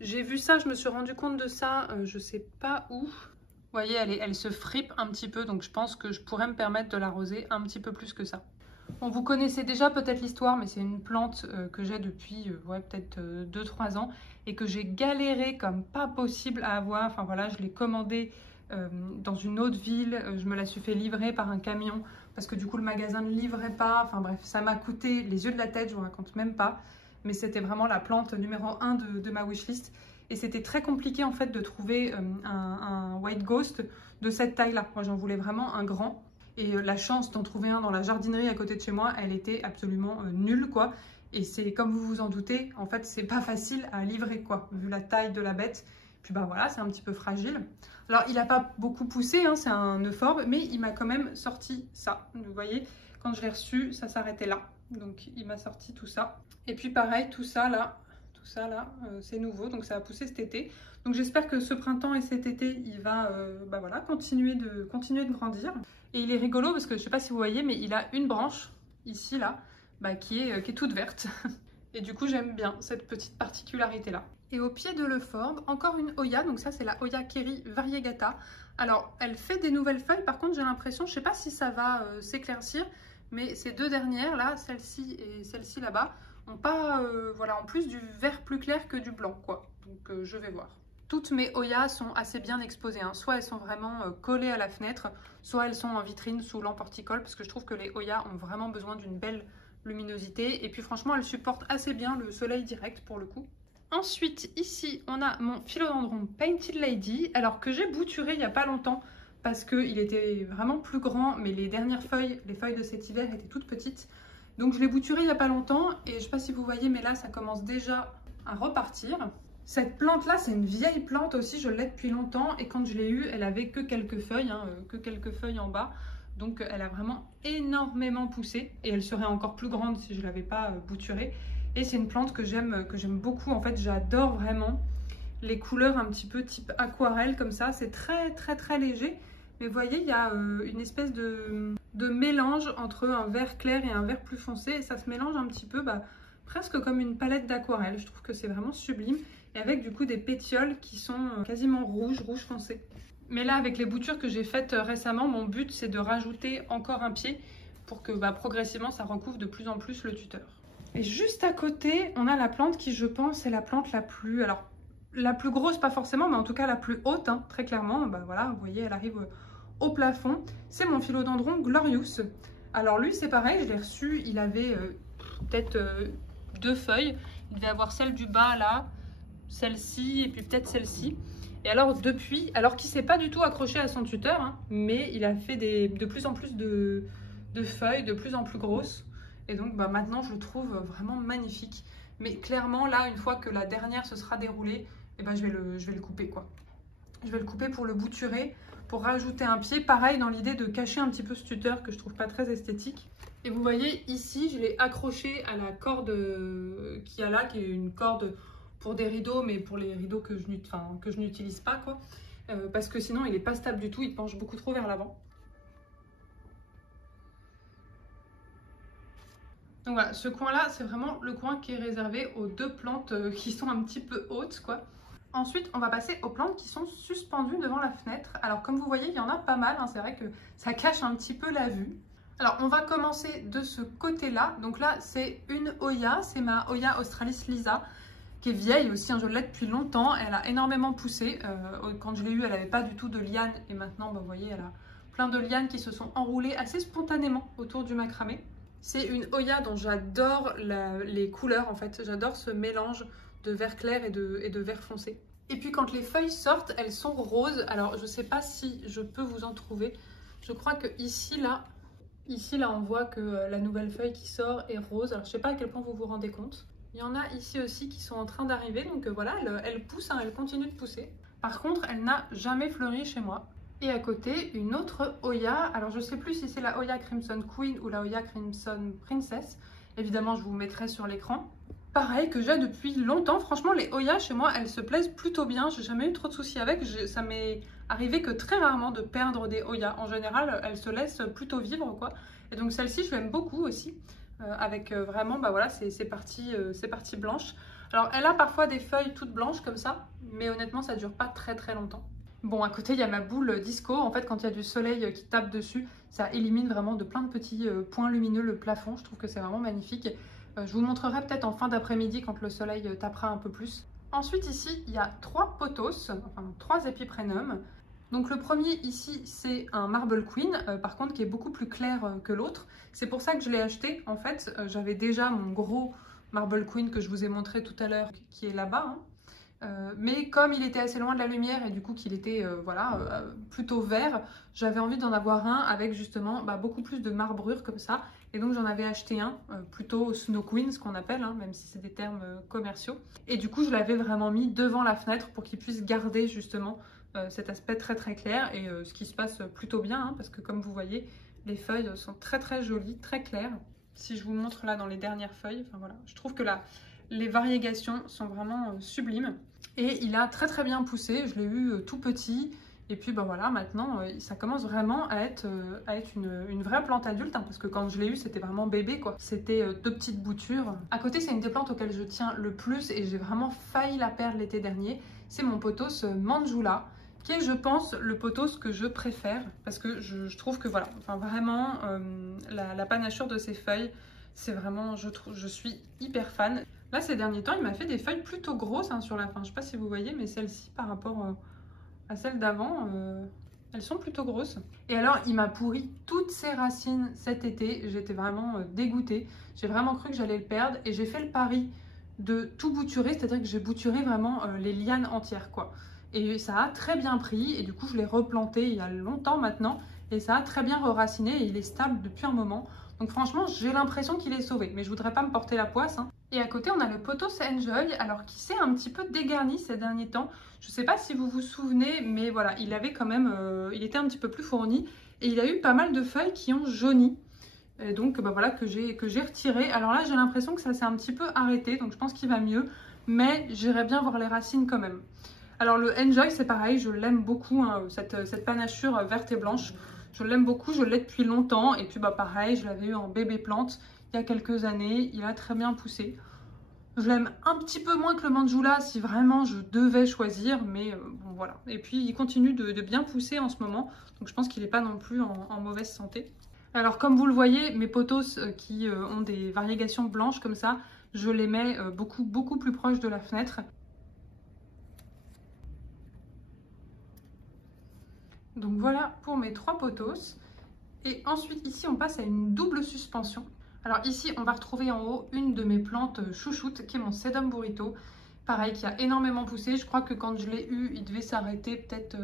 J'ai vu ça, je me suis rendu compte de ça, je sais pas où. Vous voyez, elle se fripe un petit peu, donc je pense que je pourrais me permettre de l'arroser un petit peu plus que ça. Bon, vous connaissez déjà peut-être l'histoire, mais c'est une plante que j'ai depuis ouais, peut-être 2-3 ans et que j'ai galéré comme pas possible à avoir. Enfin voilà, je l'ai commandée dans une autre ville, je me la suis fait livrer par un camion parce que du coup le magasin ne livrait pas. Enfin bref, ça m'a coûté les yeux de la tête, je vous raconte même pas. Mais c'était vraiment la plante numéro 1 de ma wishlist. Et c'était très compliqué en fait de trouver un White Ghost de cette taille-là. Moi j'en voulais vraiment un grand. Et la chance d'en trouver un dans la jardinerie à côté de chez moi, elle était absolument nulle quoi. Et c'est comme vous vous en doutez, en fait c'est pas facile à livrer quoi, vu la taille de la bête. Puis bah voilà, c'est un petit peu fragile. Alors il n'a pas beaucoup poussé, hein, c'est un Euphorbe, mais il m'a quand même sorti ça. Vous voyez, quand je l'ai reçu, ça s'arrêtait là. Donc il m'a sorti tout ça. Et puis pareil, tout ça là, c'est nouveau, donc ça a poussé cet été. Donc j'espère que ce printemps et cet été, il va bah voilà, continuer de grandir. Et il est rigolo parce que je ne sais pas si vous voyez, mais il a une branche ici là, bah, qui est toute verte. Et du coup j'aime bien cette petite particularité là. Et au pied de l'Euphorbe, encore une Hoya, donc ça c'est la Hoya Kerry variegata. Alors elle fait des nouvelles feuilles, par contre j'ai l'impression, je ne sais pas si ça va s'éclaircir, mais ces deux dernières là, celle-ci et celle-ci là-bas, ont pas, voilà, en plus du vert plus clair que du blanc quoi. Donc je vais voir. Toutes mes Hoya sont assez bien exposées, hein. Soit elles sont vraiment collées à la fenêtre, soit elles sont en vitrine sous lampe horticole, parce que je trouve que les Hoya ont vraiment besoin d'une belle luminosité. Et puis franchement, elles supportent assez bien le soleil direct pour le coup. Ensuite, ici, on a mon philodendron Painted Lady, alors que j'ai bouturé il n'y a pas longtemps, parce qu'il était vraiment plus grand, mais les dernières feuilles, les feuilles de cet hiver étaient toutes petites. Donc je l'ai bouturé il n'y a pas longtemps, et je ne sais pas si vous voyez, mais là ça commence déjà à repartir. Cette plante-là, c'est une vieille plante aussi, je l'ai depuis longtemps, et quand je l'ai eue, elle avait que quelques feuilles, hein, que quelques feuilles en bas. Donc elle a vraiment énormément poussé, et elle serait encore plus grande si je ne l'avais pas bouturée. Et c'est une plante que j'aime beaucoup, en fait j'adore vraiment les couleurs un petit peu type aquarelle comme ça, c'est très très très léger. Mais vous voyez, il y a une espèce de mélange entre un vert clair et un vert plus foncé, et ça se mélange un petit peu, bah, presque comme une palette d'aquarelle. Je trouve que c'est vraiment sublime. Et avec du coup des pétioles qui sont quasiment rouge foncé. Mais là, avec les boutures que j'ai faites récemment, mon but c'est de rajouter encore un pied pour que bah, progressivement ça recouvre de plus en plus le tuteur. Et juste à côté, on a la plante qui, je pense, est la plante la plus... Alors, la plus grosse, pas forcément, mais en tout cas la plus haute, hein, très clairement. Bah, voilà, vous voyez, elle arrive au plafond. C'est mon philodendron Glorious. Alors lui, c'est pareil, je l'ai reçu, il avait peut-être 2 feuilles. Il devait avoir celle du bas là, celle-ci et puis peut-être celle-ci. Et alors depuis, alors qu'il ne s'est pas du tout accroché à son tuteur, hein, mais il a fait de plus en plus de feuilles, de plus en plus grosses. Et donc bah, maintenant je le trouve vraiment magnifique. Mais clairement là, une fois que la dernière se sera déroulée, eh ben, je vais le couper quoi. Je vais le couper pour le bouturer, pour rajouter un pied. Pareil dans l'idée de cacher un petit peu ce tuteur que je trouve pas très esthétique. Et vous voyez ici, je l'ai accroché à la corde qu'il y a là, qui est une corde pour des rideaux, mais pour les rideaux que je n'utilise pas quoi. Parce que sinon il n'est pas stable du tout, il penche beaucoup trop vers l'avant. Donc voilà, ce coin-là, c'est vraiment le coin qui est réservé aux deux plantes qui sont un petit peu hautes, quoi. Ensuite, on va passer aux plantes qui sont suspendues devant la fenêtre. Alors, comme vous voyez, il y en a pas mal, hein, c'est vrai que ça cache un petit peu la vue. Alors, on va commencer de ce côté-là. Donc là, c'est une Hoya, c'est ma Hoya Australis Lisa, qui est vieille aussi, hein, je l'ai depuis longtemps. Elle a énormément poussé. Quand je l'ai eue, elle n'avait pas du tout de lianes. Et maintenant, bah, vous voyez, elle a plein de lianes qui se sont enroulées assez spontanément autour du macramé. C'est une Hoya dont j'adore les couleurs en fait, j'adore ce mélange de vert clair et de vert foncé. Et puis quand les feuilles sortent, elles sont roses. Alors je ne sais pas si je peux vous en trouver. Je crois que ici là on voit que la nouvelle feuille qui sort est rose. Alors je ne sais pas à quel point vous vous rendez compte. Il y en a ici aussi qui sont en train d'arriver, donc voilà, elle pousse, hein, elle continue de pousser. Par contre, elle n'a jamais fleuri chez moi. Et à côté, une autre Hoya. Alors, je ne sais plus si c'est la Hoya Crimson Queen ou la Hoya Crimson Princess. Évidemment, je vous mettrai sur l'écran. Pareil, que j'ai depuis longtemps. Franchement, les Hoya, chez moi, elles se plaisent plutôt bien. J'ai jamais eu trop de soucis avec. Ça m'est arrivé que très rarement de perdre des Hoya. En général, elles se laissent plutôt vivre, quoi. Et donc, celle-ci, je l'aime beaucoup aussi. Avec vraiment, bah voilà, ces parties blanches. Alors, elle a parfois des feuilles toutes blanches comme ça. Mais honnêtement, ça ne dure pas très très longtemps. Bon, à côté, il y a ma boule disco. En fait, quand il y a du soleil qui tape dessus, ça élimine vraiment de plein de petits points lumineux le plafond. Je trouve que c'est vraiment magnifique. Je vous montrerai peut-être en fin d'après-midi quand le soleil tapera un peu plus. Ensuite, ici, il y a 3 pothos, enfin 3 épiprénums. Donc le premier ici, c'est un Marble Queen, par contre, qui est beaucoup plus clair que l'autre. C'est pour ça que je l'ai acheté. En fait, j'avais déjà mon gros Marble Queen que je vous ai montré tout à l'heure, qui est là-bas, hein. Mais comme il était assez loin de la lumière et du coup qu'il était plutôt vert, j'avais envie d'en avoir un avec justement beaucoup plus de marbrure comme ça. Et donc j'en avais acheté un, plutôt Snow Queen, ce qu'on appelle, hein, même si c'est des termes commerciaux. Et du coup je l'avais vraiment mis devant la fenêtre pour qu'il puisse garder justement cet aspect très très clair. Et ce qui se passe plutôt bien, hein, parce que comme vous voyez, les feuilles sont très très jolies, très claires. Si je vous montre là dans les dernières feuilles, enfin voilà, je trouve que les variégations sont vraiment sublimes. Et il a très très bien poussé, je l'ai eu tout petit. Et puis voilà, maintenant ça commence vraiment à être une vraie plante adulte, hein, parce que quand je l'ai eu c'était vraiment bébé quoi. C'était 2 petites boutures. À côté, c'est une des plantes auxquelles je tiens le plus et j'ai vraiment failli la perdre l'été dernier. C'est mon pothos Manjula, qui est, je pense, le pothos que je préfère, parce que je trouve que voilà, enfin vraiment la panachure de ses feuilles, c'est vraiment, je suis hyper fan. Là, ces derniers temps, il m'a fait des feuilles plutôt grosses, hein, sur la fin. Je ne sais pas si vous voyez, mais celles-ci, par rapport à celles d'avant, elles sont plutôt grosses. Et alors, il m'a pourri toutes ses racines cet été. J'étais vraiment dégoûtée. J'ai vraiment cru que j'allais le perdre. Et j'ai fait le pari de tout bouturer, c'est-à-dire que j'ai bouturé vraiment les lianes entières, quoi. Et ça a très bien pris. Et du coup, je l'ai replanté il y a longtemps maintenant. Et ça a très bien re-raciné. Et il est stable depuis un moment. Donc franchement, j'ai l'impression qu'il est sauvé. Mais je voudrais pas me porter la poisse, hein. Et à côté, on a le pothos Enjoy, alors qui s'est un petit peu dégarni ces derniers temps. Je ne sais pas si vous vous souvenez, mais voilà, il avait quand même, il était un petit peu plus fourni. Et il a eu pas mal de feuilles qui ont jauni. Et donc voilà, que j'ai retiré. Alors là, j'ai l'impression que ça s'est un petit peu arrêté, donc je pense qu'il va mieux. Mais j'irai bien voir les racines quand même. Alors le Enjoy, c'est pareil, je l'aime beaucoup, hein, cette panachure verte et blanche. Je l'aime beaucoup, je l'ai depuis longtemps. Et puis pareil, je l'avais eu en bébé plante il y a quelques années. Il a très bien poussé. Je l'aime un petit peu moins que le Manjula si vraiment je devais choisir. Mais bon voilà. Et puis il continue de bien pousser en ce moment. Donc je pense qu'il n'est pas non plus en mauvaise santé. Alors comme vous le voyez, mes pothos qui ont des variégations blanches comme ça, je les mets beaucoup plus proches de la fenêtre. Donc voilà pour mes 3 pothos. Et ensuite ici on passe à une double suspension. Alors ici on va retrouver en haut une de mes plantes chouchoutes qui est mon Sedum Burrito. Pareil, qui a énormément poussé. Je crois que quand je l'ai eu, il devait s'arrêter peut-être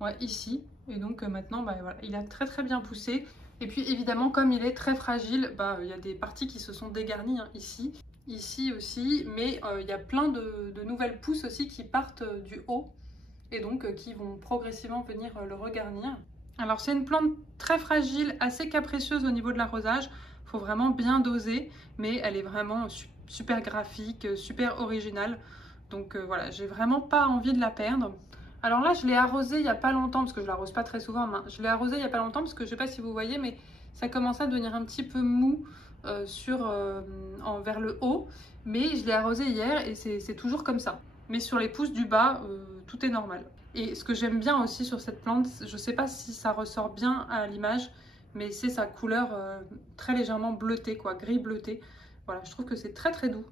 ouais, ici. Et donc maintenant, bah, voilà, il a très très bien poussé. Et puis évidemment, comme il est très fragile, bah, il y a des parties qui se sont dégarnies hein, ici aussi. Mais il y a plein de nouvelles pousses aussi qui partent du haut et donc qui vont progressivement venir le regarnir. Alors c'est une plante très fragile, assez capricieuse au niveau de l'arrosage. Il faut vraiment bien doser, mais elle est vraiment super graphique, super originale. Donc voilà, j'ai vraiment pas envie de la perdre. Alors là, je l'ai arrosée il n'y a pas longtemps, parce que je l'arrose pas très souvent. Je l'ai arrosée il n'y a pas longtemps, parce que je sais pas si vous voyez, mais ça commence à devenir un petit peu mou vers le haut. Mais je l'ai arrosée hier et c'est toujours comme ça. Mais sur les pousses du bas, tout est normal. Et ce que j'aime bien aussi sur cette plante, je sais pas si ça ressort bien à l'image, mais c'est sa couleur très légèrement bleutée, quoi, gris bleuté. Voilà, je trouve que c'est très très doux.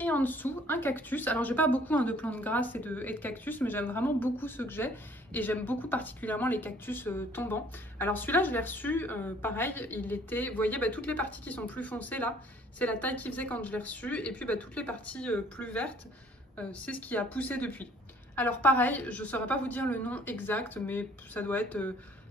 Et en dessous, un cactus. Alors j'ai pas beaucoup hein, de plantes grasses et de cactus, mais j'aime vraiment beaucoup ceux que j'ai. Et j'aime beaucoup particulièrement les cactus tombants. Alors celui-là, je l'ai reçu, pareil, il était... Vous voyez, bah, toutes les parties qui sont plus foncées là, c'est la taille qu'il faisait quand je l'ai reçu. Et puis bah, toutes les parties plus vertes, c'est ce qui a poussé depuis. Alors pareil, je ne saurais pas vous dire le nom exact, mais ça doit être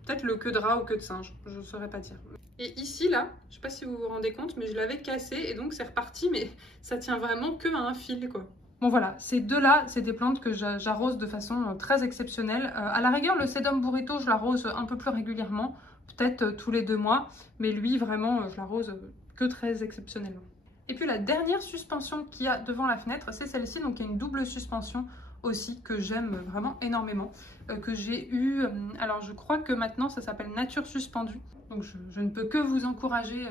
peut-être le queue de rat ou queue de singe, je ne saurais pas dire. Et ici là, je ne sais pas si vous vous rendez compte, mais je l'avais cassé et donc c'est reparti, mais ça tient vraiment que à un fil quoi. Bon voilà, ces deux-là, c'est des plantes que j'arrose de façon très exceptionnelle. À la rigueur, le Sedum burrito, je l'arrose un peu plus régulièrement, peut-être tous les 2 mois, mais lui vraiment, je l'arrose que très exceptionnellement. Et puis la dernière suspension qu'il y a devant la fenêtre, c'est celle-ci, donc il y a une double suspension aussi que j'aime vraiment énormément, que j'ai eu, alors je crois que maintenant ça s'appelle Nature Suspendue, donc je ne peux que vous encourager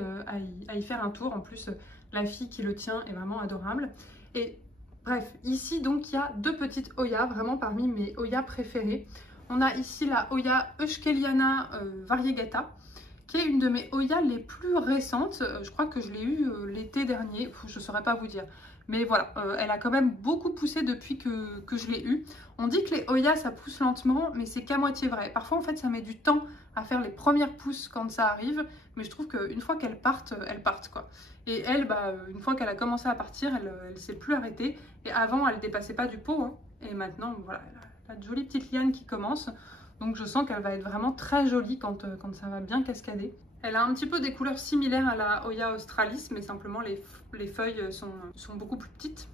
à y faire un tour. En plus la fille qui le tient est vraiment adorable. Et bref, ici donc il y a 2 petites Oyas, vraiment parmi mes Oyas préférées. On a ici la Oya Euskeliana variegata, qui est une de mes Oyas les plus récentes. Je crois que je l'ai eue l'été dernier, je ne saurais pas vous dire. Mais voilà, elle a quand même beaucoup poussé depuis que je l'ai eue. On dit que les Oyas ça pousse lentement, mais c'est qu'à moitié vrai. Parfois en fait ça met du temps à faire les premières pousses quand ça arrive, mais je trouve qu'une fois qu'elles partent quoi. Et elle, bah, une fois qu'elle a commencé à partir, elle s'est plus arrêtée. Et avant elle dépassait pas du pot, hein. Et maintenant voilà, elle a de jolies petites lianes qui commencent. Donc je sens qu'elle va être vraiment très jolie quand ça va bien cascader. Elle a un petit peu des couleurs similaires à la Oya australis, mais simplement les feuilles sont beaucoup plus petites.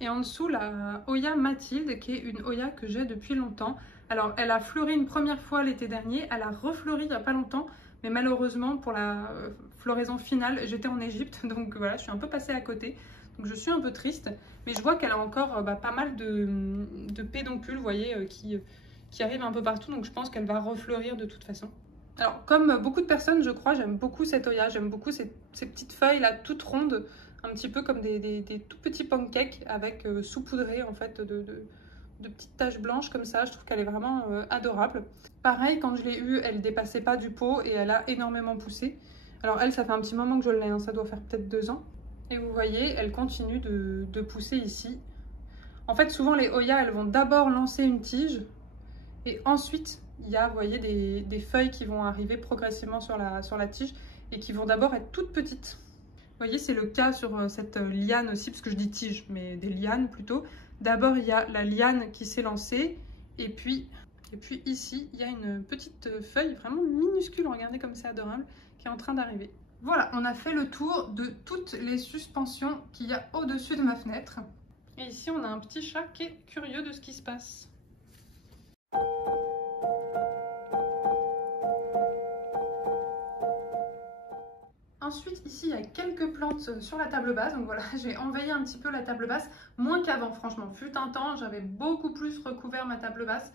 Et en dessous, la Oya Mathilde, qui est une Oya que j'ai depuis longtemps. Alors, elle a fleuri une première fois l'été dernier, elle a refleuri il n'y a pas longtemps, mais malheureusement, pour la floraison finale, j'étais en Égypte, donc voilà, je suis un peu passée à côté. Donc je suis un peu triste, mais je vois qu'elle a encore pas mal de pédoncules, vous voyez, qui arrivent un peu partout, donc je pense qu'elle va refleurir de toute façon. Alors, comme beaucoup de personnes, je crois, j'aime beaucoup cette Oya, j'aime beaucoup ces petites feuilles là, toutes rondes, un petit peu comme des tout petits pancakes avec saupoudrées en fait de petites taches blanches comme ça. Je trouve qu'elle est vraiment adorable. Pareil, quand je l'ai eue, elle dépassait pas du pot et elle a énormément poussé. Alors elle, ça fait un petit moment que je l'ai, hein, ça doit faire peut-être 2 ans. Et vous voyez, elle continue de pousser ici. En fait, souvent les Oyas, elles vont d'abord lancer une tige et ensuite il y a, vous voyez, des feuilles qui vont arriver progressivement sur la tige et qui vont d'abord être toutes petites. Vous voyez, c'est le cas sur cette liane aussi, parce que je dis tige, mais des lianes plutôt. D'abord, il y a la liane qui s'est lancée, et puis ici, il y a une petite feuille vraiment minuscule, regardez comme c'est adorable, qui est en train d'arriver. Voilà, on a fait le tour de toutes les suspensions qu'il y a au-dessus de ma fenêtre. Et ici, on a un petit chat qui est curieux de ce qui se passe. Ensuite, ici, il y a quelques plantes sur la table basse. Donc voilà, j'ai envahi un petit peu la table basse, moins qu'avant, franchement. Fut un temps, j'avais beaucoup plus recouvert ma table basse.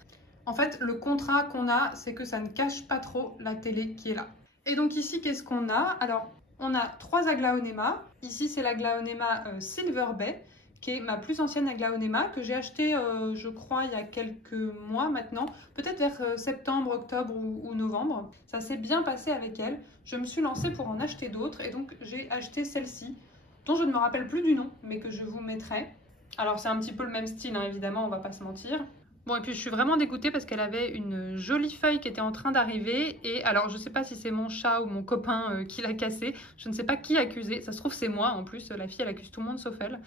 En fait, le contrat qu'on a, c'est que ça ne cache pas trop la télé qui est là. Et donc ici, qu'est-ce qu'on a? Alors, on a 3 aglaonema. Ici, c'est l'aglaonema Silver Bay, qui est ma plus ancienne aglaonema, que j'ai acheté, je crois, il y a quelques mois maintenant, peut-être vers septembre, octobre ou novembre. Ça s'est bien passé avec elle. Je me suis lancée pour en acheter d'autres, et donc j'ai acheté celle-ci, dont je ne me rappelle plus du nom, mais que je vous mettrai. Alors c'est un petit peu le même style, hein, évidemment, on va pas se mentir. Bon, et puis je suis vraiment dégoûtée parce qu'elle avait une jolie feuille qui était en train d'arriver. Et alors, je sais pas si c'est mon chat ou mon copain qui l'a cassée. Je ne sais pas qui accuser. Ça se trouve, c'est moi. En plus, la fille, elle accuse tout le monde sauf elle.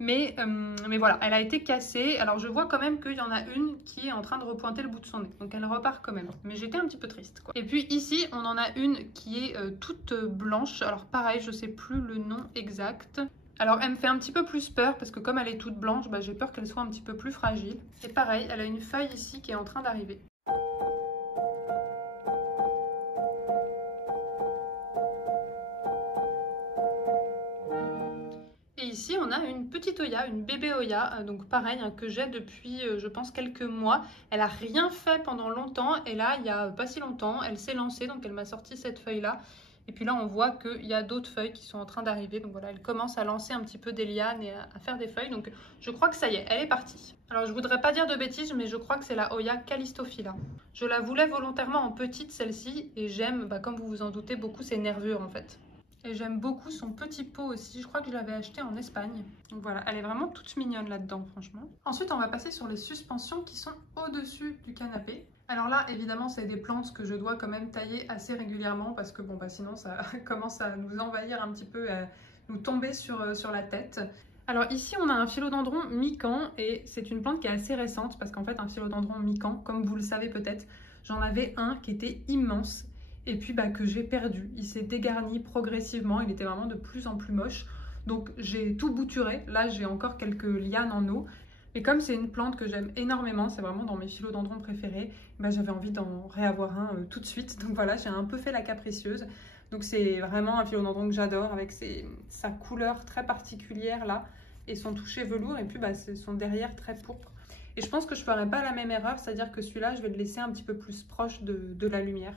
Mais voilà, elle a été cassée. Alors, je vois quand même qu'il y en a une qui est en train de repointer le bout de son nez. Donc, elle repart quand même. Mais j'étais un petit peu triste, quoi. Et puis ici, on en a une qui est toute blanche. Alors, pareil, je sais plus le nom exact. Alors elle me fait un petit peu plus peur parce que comme elle est toute blanche, bah, j'ai peur qu'elle soit un petit peu plus fragile. Et pareil, elle a une feuille ici qui est en train d'arriver. Et ici on a une petite Oya, une bébé Oya, donc pareil hein, que j'ai depuis je pense quelques mois. Elle a rien fait pendant longtemps et là il y a pas si longtemps elle s'est lancée, donc elle m'a sorti cette feuille là. Et puis là, on voit qu'il y a d'autres feuilles qui sont en train d'arriver. Donc voilà, elle commence à lancer un petit peu des lianes et à faire des feuilles. Donc je crois que ça y est, elle est partie. Alors je voudrais pas dire de bêtises, mais je crois que c'est la Oya Callistophila. Je la voulais volontairement en petite celle-ci. Et j'aime, bah, comme vous vous en doutez, beaucoup ses nervures en fait. Et j'aime beaucoup son petit pot aussi. Je crois que je l'avais acheté en Espagne. Donc voilà, elle est vraiment toute mignonne là-dedans, franchement. Ensuite, on va passer sur les suspensions qui sont au-dessus du canapé. Alors là, évidemment, c'est des plantes que je dois quand même tailler assez régulièrement parce que bon, bah, sinon ça commence à nous envahir un petit peu, à nous tomber sur la tête. Alors ici, on a un philodendron mikan et c'est une plante qui est assez récente parce qu'en fait, un philodendron mikan, comme vous le savez peut-être, j'en avais un qui était immense et puis bah, que j'ai perdu. Il s'est dégarni progressivement, il était vraiment de plus en plus moche. Donc j'ai tout bouturé. Là, j'ai encore quelques lianes en eau. Et comme c'est une plante que j'aime énormément, c'est vraiment dans mes philodendrons préférés, bah, j'avais envie d'en réavoir un tout de suite. Donc voilà, j'ai un peu fait la capricieuse. Donc c'est vraiment un philodendron que j'adore avec sa couleur très particulière là et son toucher velours et puis bah, son derrière très pourpre. Et je pense que je ne ferai pas la même erreur, c'est-à-dire que celui-là, je vais le laisser un petit peu plus proche de la lumière.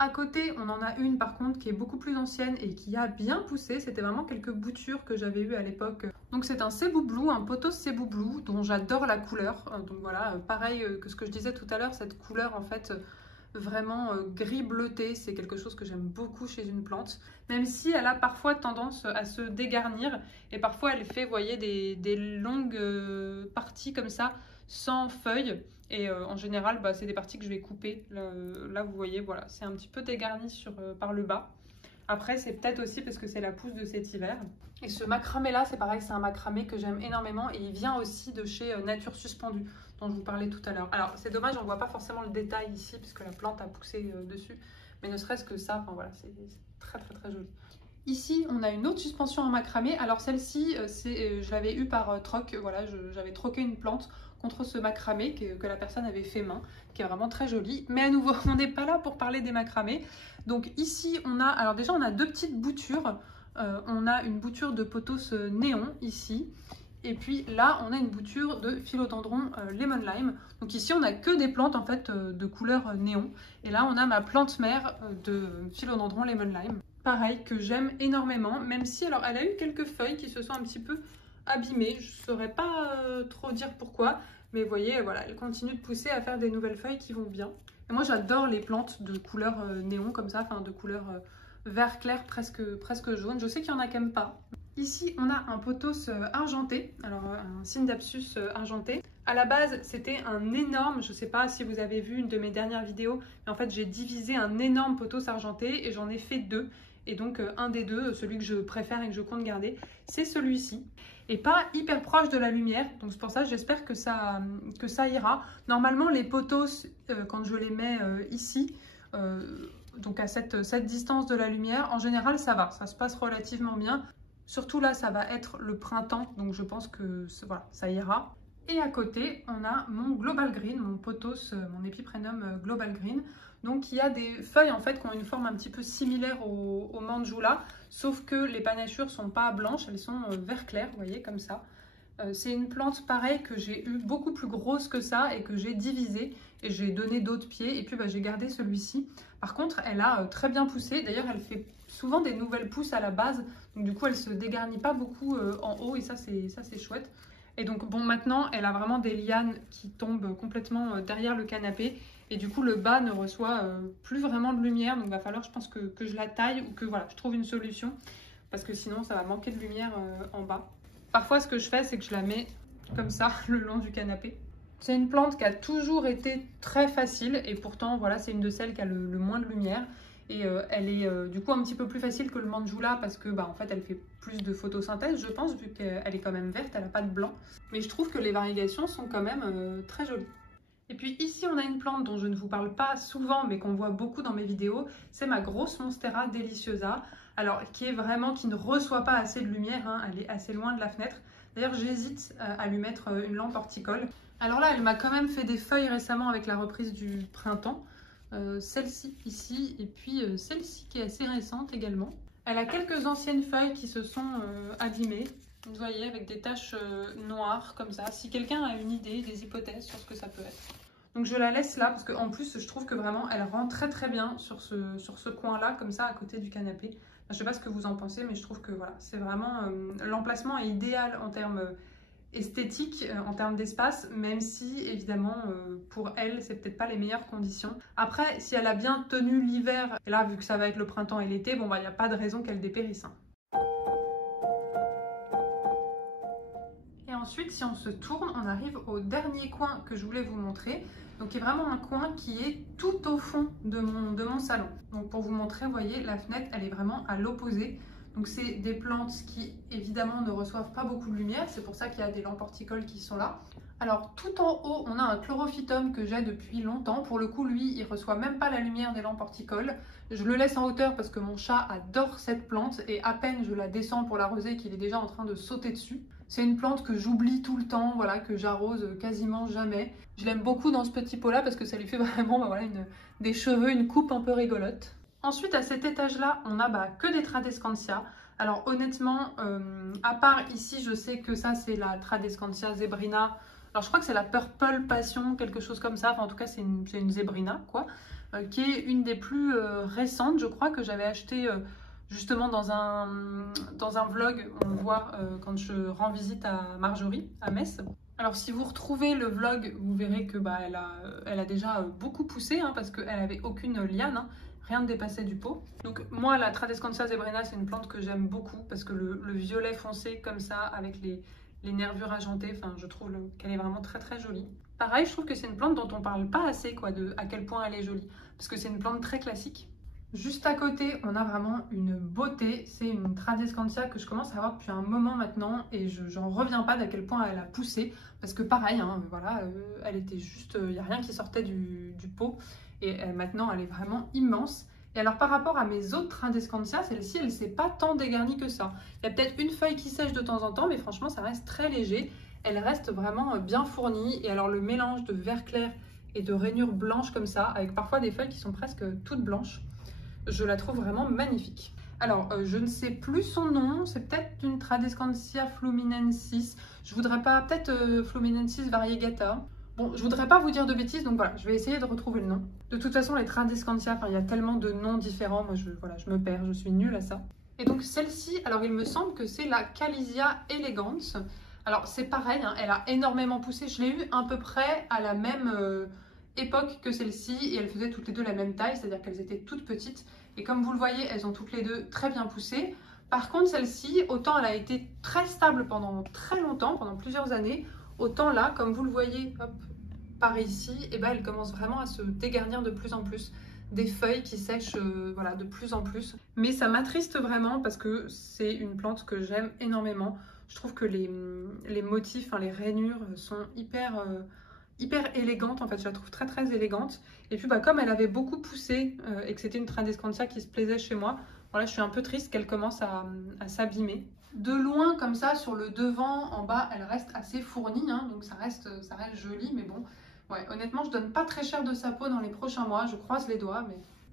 À côté, on en a une par contre qui est beaucoup plus ancienne et qui a bien poussé. C'était vraiment quelques boutures que j'avais eues à l'époque. Donc c'est un Cebu Blue, un pothos Cebu Blue dont j'adore la couleur. Donc voilà, pareil que ce que je disais tout à l'heure, cette couleur en fait vraiment gris bleuté, c'est quelque chose que j'aime beaucoup chez une plante. Même si elle a parfois tendance à se dégarnir et parfois elle fait, vous voyez, des longues parties comme ça sans feuilles. Et en général, bah, c'est des parties que je vais couper. Là, vous voyez, voilà, c'est un petit peu dégarni par le bas. Après, c'est peut-être aussi parce que c'est la pousse de cet hiver. Et ce macramé-là, c'est pareil, c'est un macramé que j'aime énormément. Et il vient aussi de chez Nature Suspendue, dont je vous parlais tout à l'heure. Alors, c'est dommage, on ne voit pas forcément le détail ici, puisque la plante a poussé dessus. Mais ne serait-ce que ça, enfin voilà, c'est très très très joli. Ici, on a une autre suspension en macramé. Alors celle-ci, je l'avais eue par troc. Voilà, j'avais troqué une plante contre ce macramé que la personne avait fait main, qui est vraiment très joli. Mais à nouveau, on n'est pas là pour parler des macramés. Donc ici, alors déjà, on a deux petites boutures. On a une bouture de pothos néon ici. Et puis là, on a une bouture de philodendron lemon lime. Donc ici, on n'a que des plantes en fait de couleur néon. Et là, on a ma plante mère de philodendron lemon lime. Pareil, que j'aime énormément, même si alors elle a eu quelques feuilles qui se sont un petit peu abîmées. Je ne saurais pas trop dire pourquoi, mais vous voyez, voilà, elle continue de pousser à faire des nouvelles feuilles qui vont bien. Et moi, j'adore les plantes de couleur néon comme ça, enfin de couleur vert clair, presque jaune. Je sais qu'il y en a qui n'aiment pas. Ici, on a un pothos argenté, alors un Scindapsus argenté. À la base, c'était un énorme, je ne sais pas si vous avez vu une de mes dernières vidéos, mais en fait, j'ai divisé un énorme pothos argenté et j'en ai fait deux. Et donc, un des deux, celui que je préfère et que je compte garder, c'est celui-ci. Et pas hyper proche de la lumière, donc c'est pour ça, j'espère que ça ira. Normalement, les pothos, quand je les mets ici, donc à cette distance de la lumière, en général, ça va, ça se passe relativement bien. Surtout là, ça va être le printemps, donc je pense que voilà, ça ira. Et à côté, on a mon Global Green, mon pothos, mon Epiprenum Global Green. Donc il y a des feuilles en fait qui ont une forme un petit peu similaire au Manjula, sauf que les panachures ne sont pas blanches, elles sont vert clair, vous voyez, comme ça. C'est une plante pareille que j'ai eu beaucoup plus grosse que ça et que j'ai divisée et j'ai donné d'autres pieds et puis bah, j'ai gardé celui-ci. Par contre, elle a très bien poussé, d'ailleurs elle fait souvent des nouvelles pousses à la base, donc du coup elle se dégarnit pas beaucoup en haut et ça c'est chouette. Et donc bon, maintenant elle a vraiment des lianes qui tombent complètement derrière le canapé et du coup le bas ne reçoit plus vraiment de lumière, donc il va falloir je pense que je la taille ou que voilà, je trouve une solution parce que sinon ça va manquer de lumière en bas. Parfois ce que je fais c'est que je la mets comme ça le long du canapé. C'est une plante qui a toujours été très facile et pourtant voilà, c'est une de celles qui a le moins de lumière. Et elle est du coup un petit peu plus facile que le Manjula parce que en fait elle fait plus de photosynthèse je pense, vu qu'elle est quand même verte, elle n'a pas de blanc. Mais je trouve que les variegations sont quand même très jolies. Et puis ici on a une plante dont je ne vous parle pas souvent mais qu'on voit beaucoup dans mes vidéos, c'est ma grosse Monstera deliciosa. Alors qui ne reçoit pas assez de lumière, hein, elle est assez loin de la fenêtre. D'ailleurs j'hésite à lui mettre une lampe horticole. Alors là elle m'a quand même fait des feuilles récemment avec la reprise du printemps. Celle-ci ici et puis celle-ci qui est assez récente également. Elle a quelques anciennes feuilles qui se sont abîmées. Vous voyez, avec des taches noires comme ça. Si quelqu'un a une idée, des hypothèses sur ce que ça peut être. Donc je la laisse là parce qu'en plus je trouve que vraiment elle rend très très bien sur ce coin-là, comme ça à côté du canapé. Enfin, je ne sais pas ce que vous en pensez, mais je trouve que voilà, c'est vraiment l'emplacement est idéal en termes esthétiques, en termes d'espace, même si évidemment pour elle c'est peut-être pas les meilleures conditions. Après, si elle a bien tenu l'hiver, et là vu que ça va être le printemps et l'été, bon il n'y a pas de raison qu'elle dépérisse. Hein. Ensuite, si on se tourne, on arrive au dernier coin que je voulais vous montrer. Donc, qui est vraiment un coin qui est tout au fond de mon salon. Donc, pour vous montrer, vous voyez, la fenêtre, elle est vraiment à l'opposé. Donc, c'est des plantes qui, évidemment, ne reçoivent pas beaucoup de lumière. C'est pour ça qu'il y a des lampes horticoles qui sont là. Alors, tout en haut, on a un chlorophytum que j'ai depuis longtemps. Pour le coup, lui, il reçoit même pas la lumière des lampes horticoles. Je le laisse en hauteur parce que mon chat adore cette plante. Et à peine je la descends pour l'arroser qu'il est déjà en train de sauter dessus. C'est une plante que j'oublie tout le temps, voilà, que j'arrose quasiment jamais. Je l'aime beaucoup dans ce petit pot-là parce que ça lui fait vraiment voilà, des cheveux, une coupe un peu rigolote. Ensuite, à cet étage-là, on n'a que des Tradescantia. Alors honnêtement, à part ici, je sais que ça, c'est la Tradescantia zebrina. Alors je crois que c'est la Purple Passion, quelque chose comme ça. Enfin, en tout cas, c'est une zebrina, quoi. Qui est une des plus récentes, je crois, que j'avais acheté... Justement dans un vlog, on le voit quand je rends visite à Marjorie, à Metz. Alors si vous retrouvez le vlog, vous verrez que elle a déjà beaucoup poussé, hein, parce qu'elle n'avait aucune liane, hein, rien ne dépassait du pot. Donc moi, la Tradescantia zebrina, c'est une plante que j'aime beaucoup, parce que le violet foncé comme ça, avec les nervures argentées, je trouve qu'elle est vraiment très très jolie. Pareil, je trouve que c'est une plante dont on parle pas assez, quoi, de à quel point elle est jolie, parce que c'est une plante très classique. Juste à côté, on a vraiment une beauté. C'est une Tradescantia que je commence à avoir depuis un moment maintenant et j'en reviens pas d'à quel point elle a poussé. Parce que pareil, hein, voilà, elle était juste, il n'y a rien qui sortait du pot. Et maintenant, elle est vraiment immense. Et alors par rapport à mes autres Tradescantia, celle-ci, elle ne s'est pas tant dégarnie que ça. Il y a peut-être une feuille qui sèche de temps en temps, mais franchement, ça reste très léger. Elle reste vraiment bien fournie. Et alors le mélange de vert clair et de rainures blanches comme ça, avec parfois des feuilles qui sont presque toutes blanches, je la trouve vraiment magnifique. Alors, je ne sais plus son nom, c'est peut-être une Tradescantia fluminensis. Je voudrais pas, peut-être fluminensis variegata. Bon, je voudrais pas vous dire de bêtises, donc voilà, je vais essayer de retrouver le nom. De toute façon, les Tradescantia, il y a tellement de noms différents, moi je me perds, je suis nulle à ça. Et donc celle-ci, alors il me semble que c'est la Calisia elegans. Alors c'est pareil, hein, elle a énormément poussé, je l'ai eu à peu près à la même époque que celle-ci et elles faisaient toutes les deux la même taille, c'est-à-dire qu'elles étaient toutes petites. Et comme vous le voyez, elles ont toutes les deux très bien poussé. Par contre, celle-ci, autant elle a été très stable pendant très longtemps, pendant plusieurs années, autant là, comme vous le voyez, hop, par ici, et elle commence vraiment à se dégarnir de plus en plus. Des feuilles qui sèchent voilà, de plus en plus. Mais ça m'attriste vraiment parce que c'est une plante que j'aime énormément. Je trouve que les motifs, les rainures sont hyper élégante, en fait, je la trouve très très élégante. Et puis comme elle avait beaucoup poussé et que c'était une Tradescantia qui se plaisait chez moi, voilà, je suis un peu triste qu'elle commence à s'abîmer. De loin comme ça, sur le devant, en bas, elle reste assez fournie, hein, donc ça reste joli, mais bon, ouais, honnêtement, je donne pas très cher de sa peau dans les prochains mois, je croise les doigts.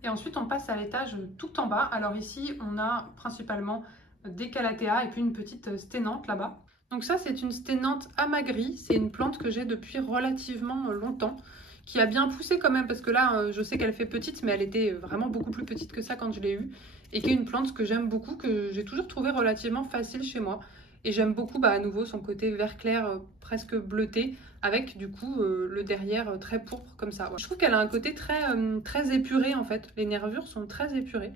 Et ensuite, on passe à l'étage tout en bas. Alors ici, on a principalement des Calathea et puis une petite sténante là-bas. Donc ça, c'est une sténante amagrie, c'est une plante que j'ai depuis relativement longtemps, qui a bien poussé quand même, parce que là, je sais qu'elle fait petite, mais elle était vraiment beaucoup plus petite que ça quand je l'ai eue, et qui est une plante que j'aime beaucoup, que j'ai toujours trouvé relativement facile chez moi. Et j'aime beaucoup à nouveau son côté vert clair, presque bleuté, avec du coup le derrière très pourpre comme ça. Ouais. Je trouve qu'elle a un côté très épuré en fait, les nervures sont très épurées.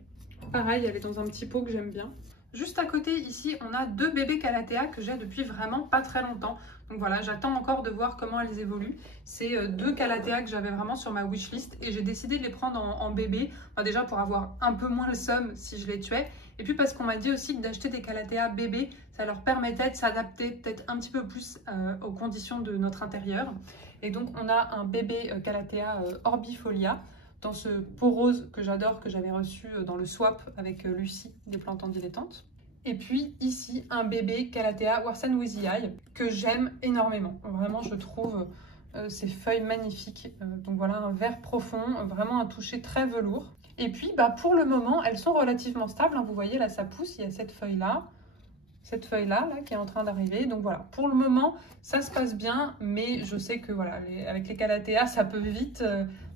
Pareil, elle est dans un petit pot que j'aime bien. Juste à côté ici, on a 2 bébés Calathea que j'ai depuis vraiment pas très longtemps. Donc voilà, j'attends encore de voir comment elles évoluent. C'est 2 Calathea que j'avais vraiment sur ma wishlist et j'ai décidé de les prendre en bébé. Enfin, déjà pour avoir un peu moins le seum si je les tuais. Et puis parce qu'on m'a dit aussi que d'acheter des Calathea bébés, ça leur permettait de s'adapter peut-être un petit peu plus aux conditions de notre intérieur. Et donc on a un bébé Calathea Orbifolia dans ce pot rose que j'adore, que j'avais reçu dans le swap avec Lucie des plantes en dilettante. Et puis ici, un bébé Calathea Warsan Wizii que j'aime énormément. Vraiment, je trouve ces feuilles magnifiques. Donc voilà, un vert profond, vraiment un toucher très velours. Et puis, pour le moment, elles sont relativement stables. Hein. Vous voyez, là, ça pousse, il y a cette feuille-là. Cette feuille-là là, qui est en train d'arriver. Donc voilà, pour le moment, ça se passe bien. Mais je sais que voilà, avec les Calathea, ça peut vite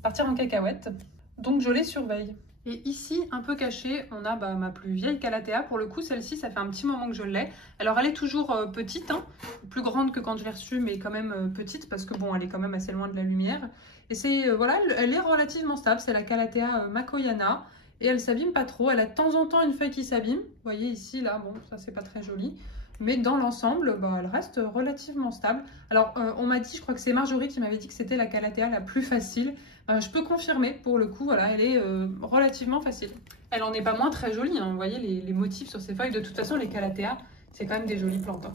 partir en cacahuète. Donc je les surveille. Et ici, un peu caché, on a ma plus vieille Calathea. Pour le coup, celle-ci, ça fait un petit moment que je l'ai. Alors elle est toujours petite, hein, plus grande que quand je l'ai reçue, mais quand même petite parce que bon, elle est quand même assez loin de la lumière. Et c'est voilà, elle est relativement stable. C'est la Calathea Makoyana. Et elle s'abîme pas trop. Elle a de temps en temps une feuille qui s'abîme. Vous voyez ici, là, bon, ça c'est pas très joli. Mais dans l'ensemble, elle reste relativement stable. Alors, on m'a dit, je crois que c'est Marjorie qui m'avait dit que c'était la Calathea la plus facile. Je peux confirmer, pour le coup, voilà, elle est relativement facile. Elle en est pas moins très jolie, hein. Vous voyez les motifs sur ces feuilles. De toute façon, les Calathea, c'est quand même des jolies plantes. Hein.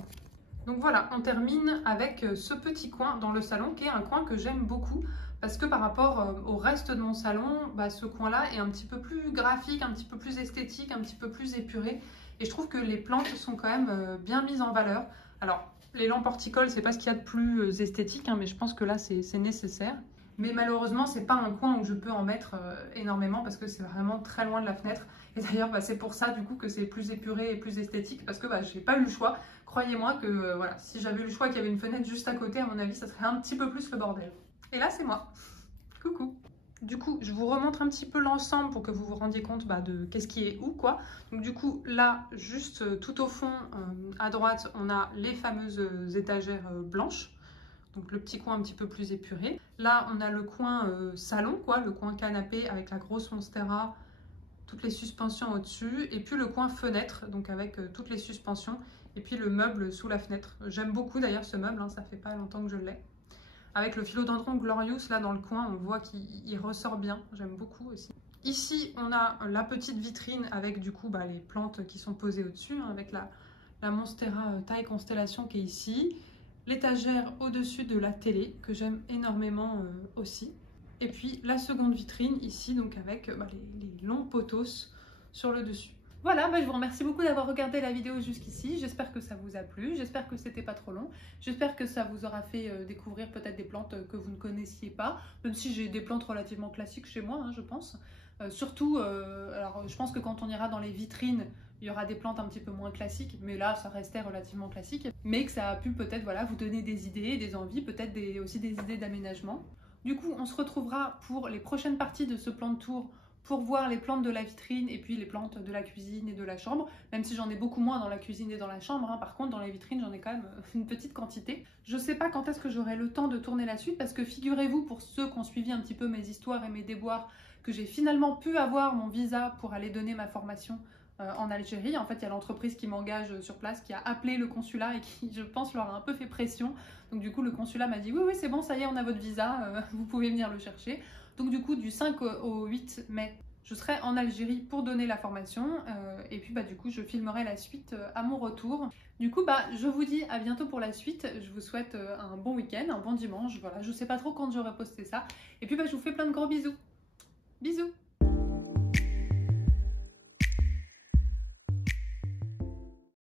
Donc voilà, on termine avec ce petit coin dans le salon, qui est un coin que j'aime beaucoup. Parce que par rapport au reste de mon salon, ce coin-là est un petit peu plus graphique, un petit peu plus esthétique, un petit peu plus épuré. Et je trouve que les plantes sont quand même bien mises en valeur. Alors, les lampes horticoles, c'est pas ce qu'il y a de plus esthétique, hein, mais je pense que là, c'est nécessaire. Mais malheureusement, c'est pas un coin où je peux en mettre énormément parce que c'est vraiment très loin de la fenêtre. Et d'ailleurs, c'est pour ça du coup que c'est plus épuré et plus esthétique parce que j'ai pas eu le choix. Croyez-moi que voilà, si j'avais eu le choix qu'il y avait une fenêtre juste à côté, à mon avis, ça serait un petit peu plus le bordel. Et là, c'est moi. Coucou. Du coup, je vous remontre un petit peu l'ensemble pour que vous vous rendiez compte de qu'est-ce qui est où, quoi. Donc du coup, là, juste tout au fond, à droite, on a les fameuses étagères blanches. Donc le petit coin un petit peu plus épuré. Là, on a le coin salon, quoi, le coin canapé avec la grosse monstera, toutes les suspensions au-dessus. Et puis le coin fenêtre, donc avec toutes les suspensions. Et puis le meuble sous la fenêtre. J'aime beaucoup d'ailleurs ce meuble, hein, ça fait pas longtemps que je l'ai. Avec le philodendron glorious là dans le coin, on voit qu'il ressort bien, j'aime beaucoup aussi. Ici, on a la petite vitrine avec du coup les plantes qui sont posées au-dessus, hein, avec la monstera taille constellation qui est ici. L'étagère au-dessus de la télé, que j'aime énormément aussi. Et puis la seconde vitrine ici, donc avec les longs pothos sur le dessus. Voilà, je vous remercie beaucoup d'avoir regardé la vidéo jusqu'ici. J'espère que ça vous a plu, j'espère que c'était pas trop long. J'espère que ça vous aura fait découvrir peut-être des plantes que vous ne connaissiez pas. Même si j'ai des plantes relativement classiques chez moi, hein, je pense. Surtout, alors je pense que quand on ira dans les vitrines, il y aura des plantes un petit peu moins classiques. Mais là, ça restait relativement classique. Mais que ça a pu peut-être vous donner des idées, des envies, peut-être aussi des idées d'aménagement. Du coup, on se retrouvera pour les prochaines parties de ce plan de tour pour voir les plantes de la vitrine et puis les plantes de la cuisine et de la chambre, même si j'en ai beaucoup moins dans la cuisine et dans la chambre, hein. Par contre dans les vitrines j'en ai quand même une petite quantité. Je sais pas quand est-ce que j'aurai le temps de tourner la suite parce que figurez-vous, pour ceux qui ont suivi un petit peu mes histoires et mes déboires, que j'ai finalement pu avoir mon visa pour aller donner ma formation en Algérie. En fait, il y a l'entreprise qui m'engage sur place, qui a appelé le consulat et qui, je pense, leur a un peu fait pression. Donc du coup, le consulat m'a dit « Oui, c'est bon, ça y est, on a votre visa, vous pouvez venir le chercher. » Donc du coup, du 5 au 8 mai, je serai en Algérie pour donner la formation. Et puis du coup, je filmerai la suite à mon retour. Du coup, je vous dis à bientôt pour la suite. Je vous souhaite un bon week-end, un bon dimanche. Voilà, je sais pas trop quand j'aurai posté ça. Et puis, je vous fais plein de gros bisous. Bisous!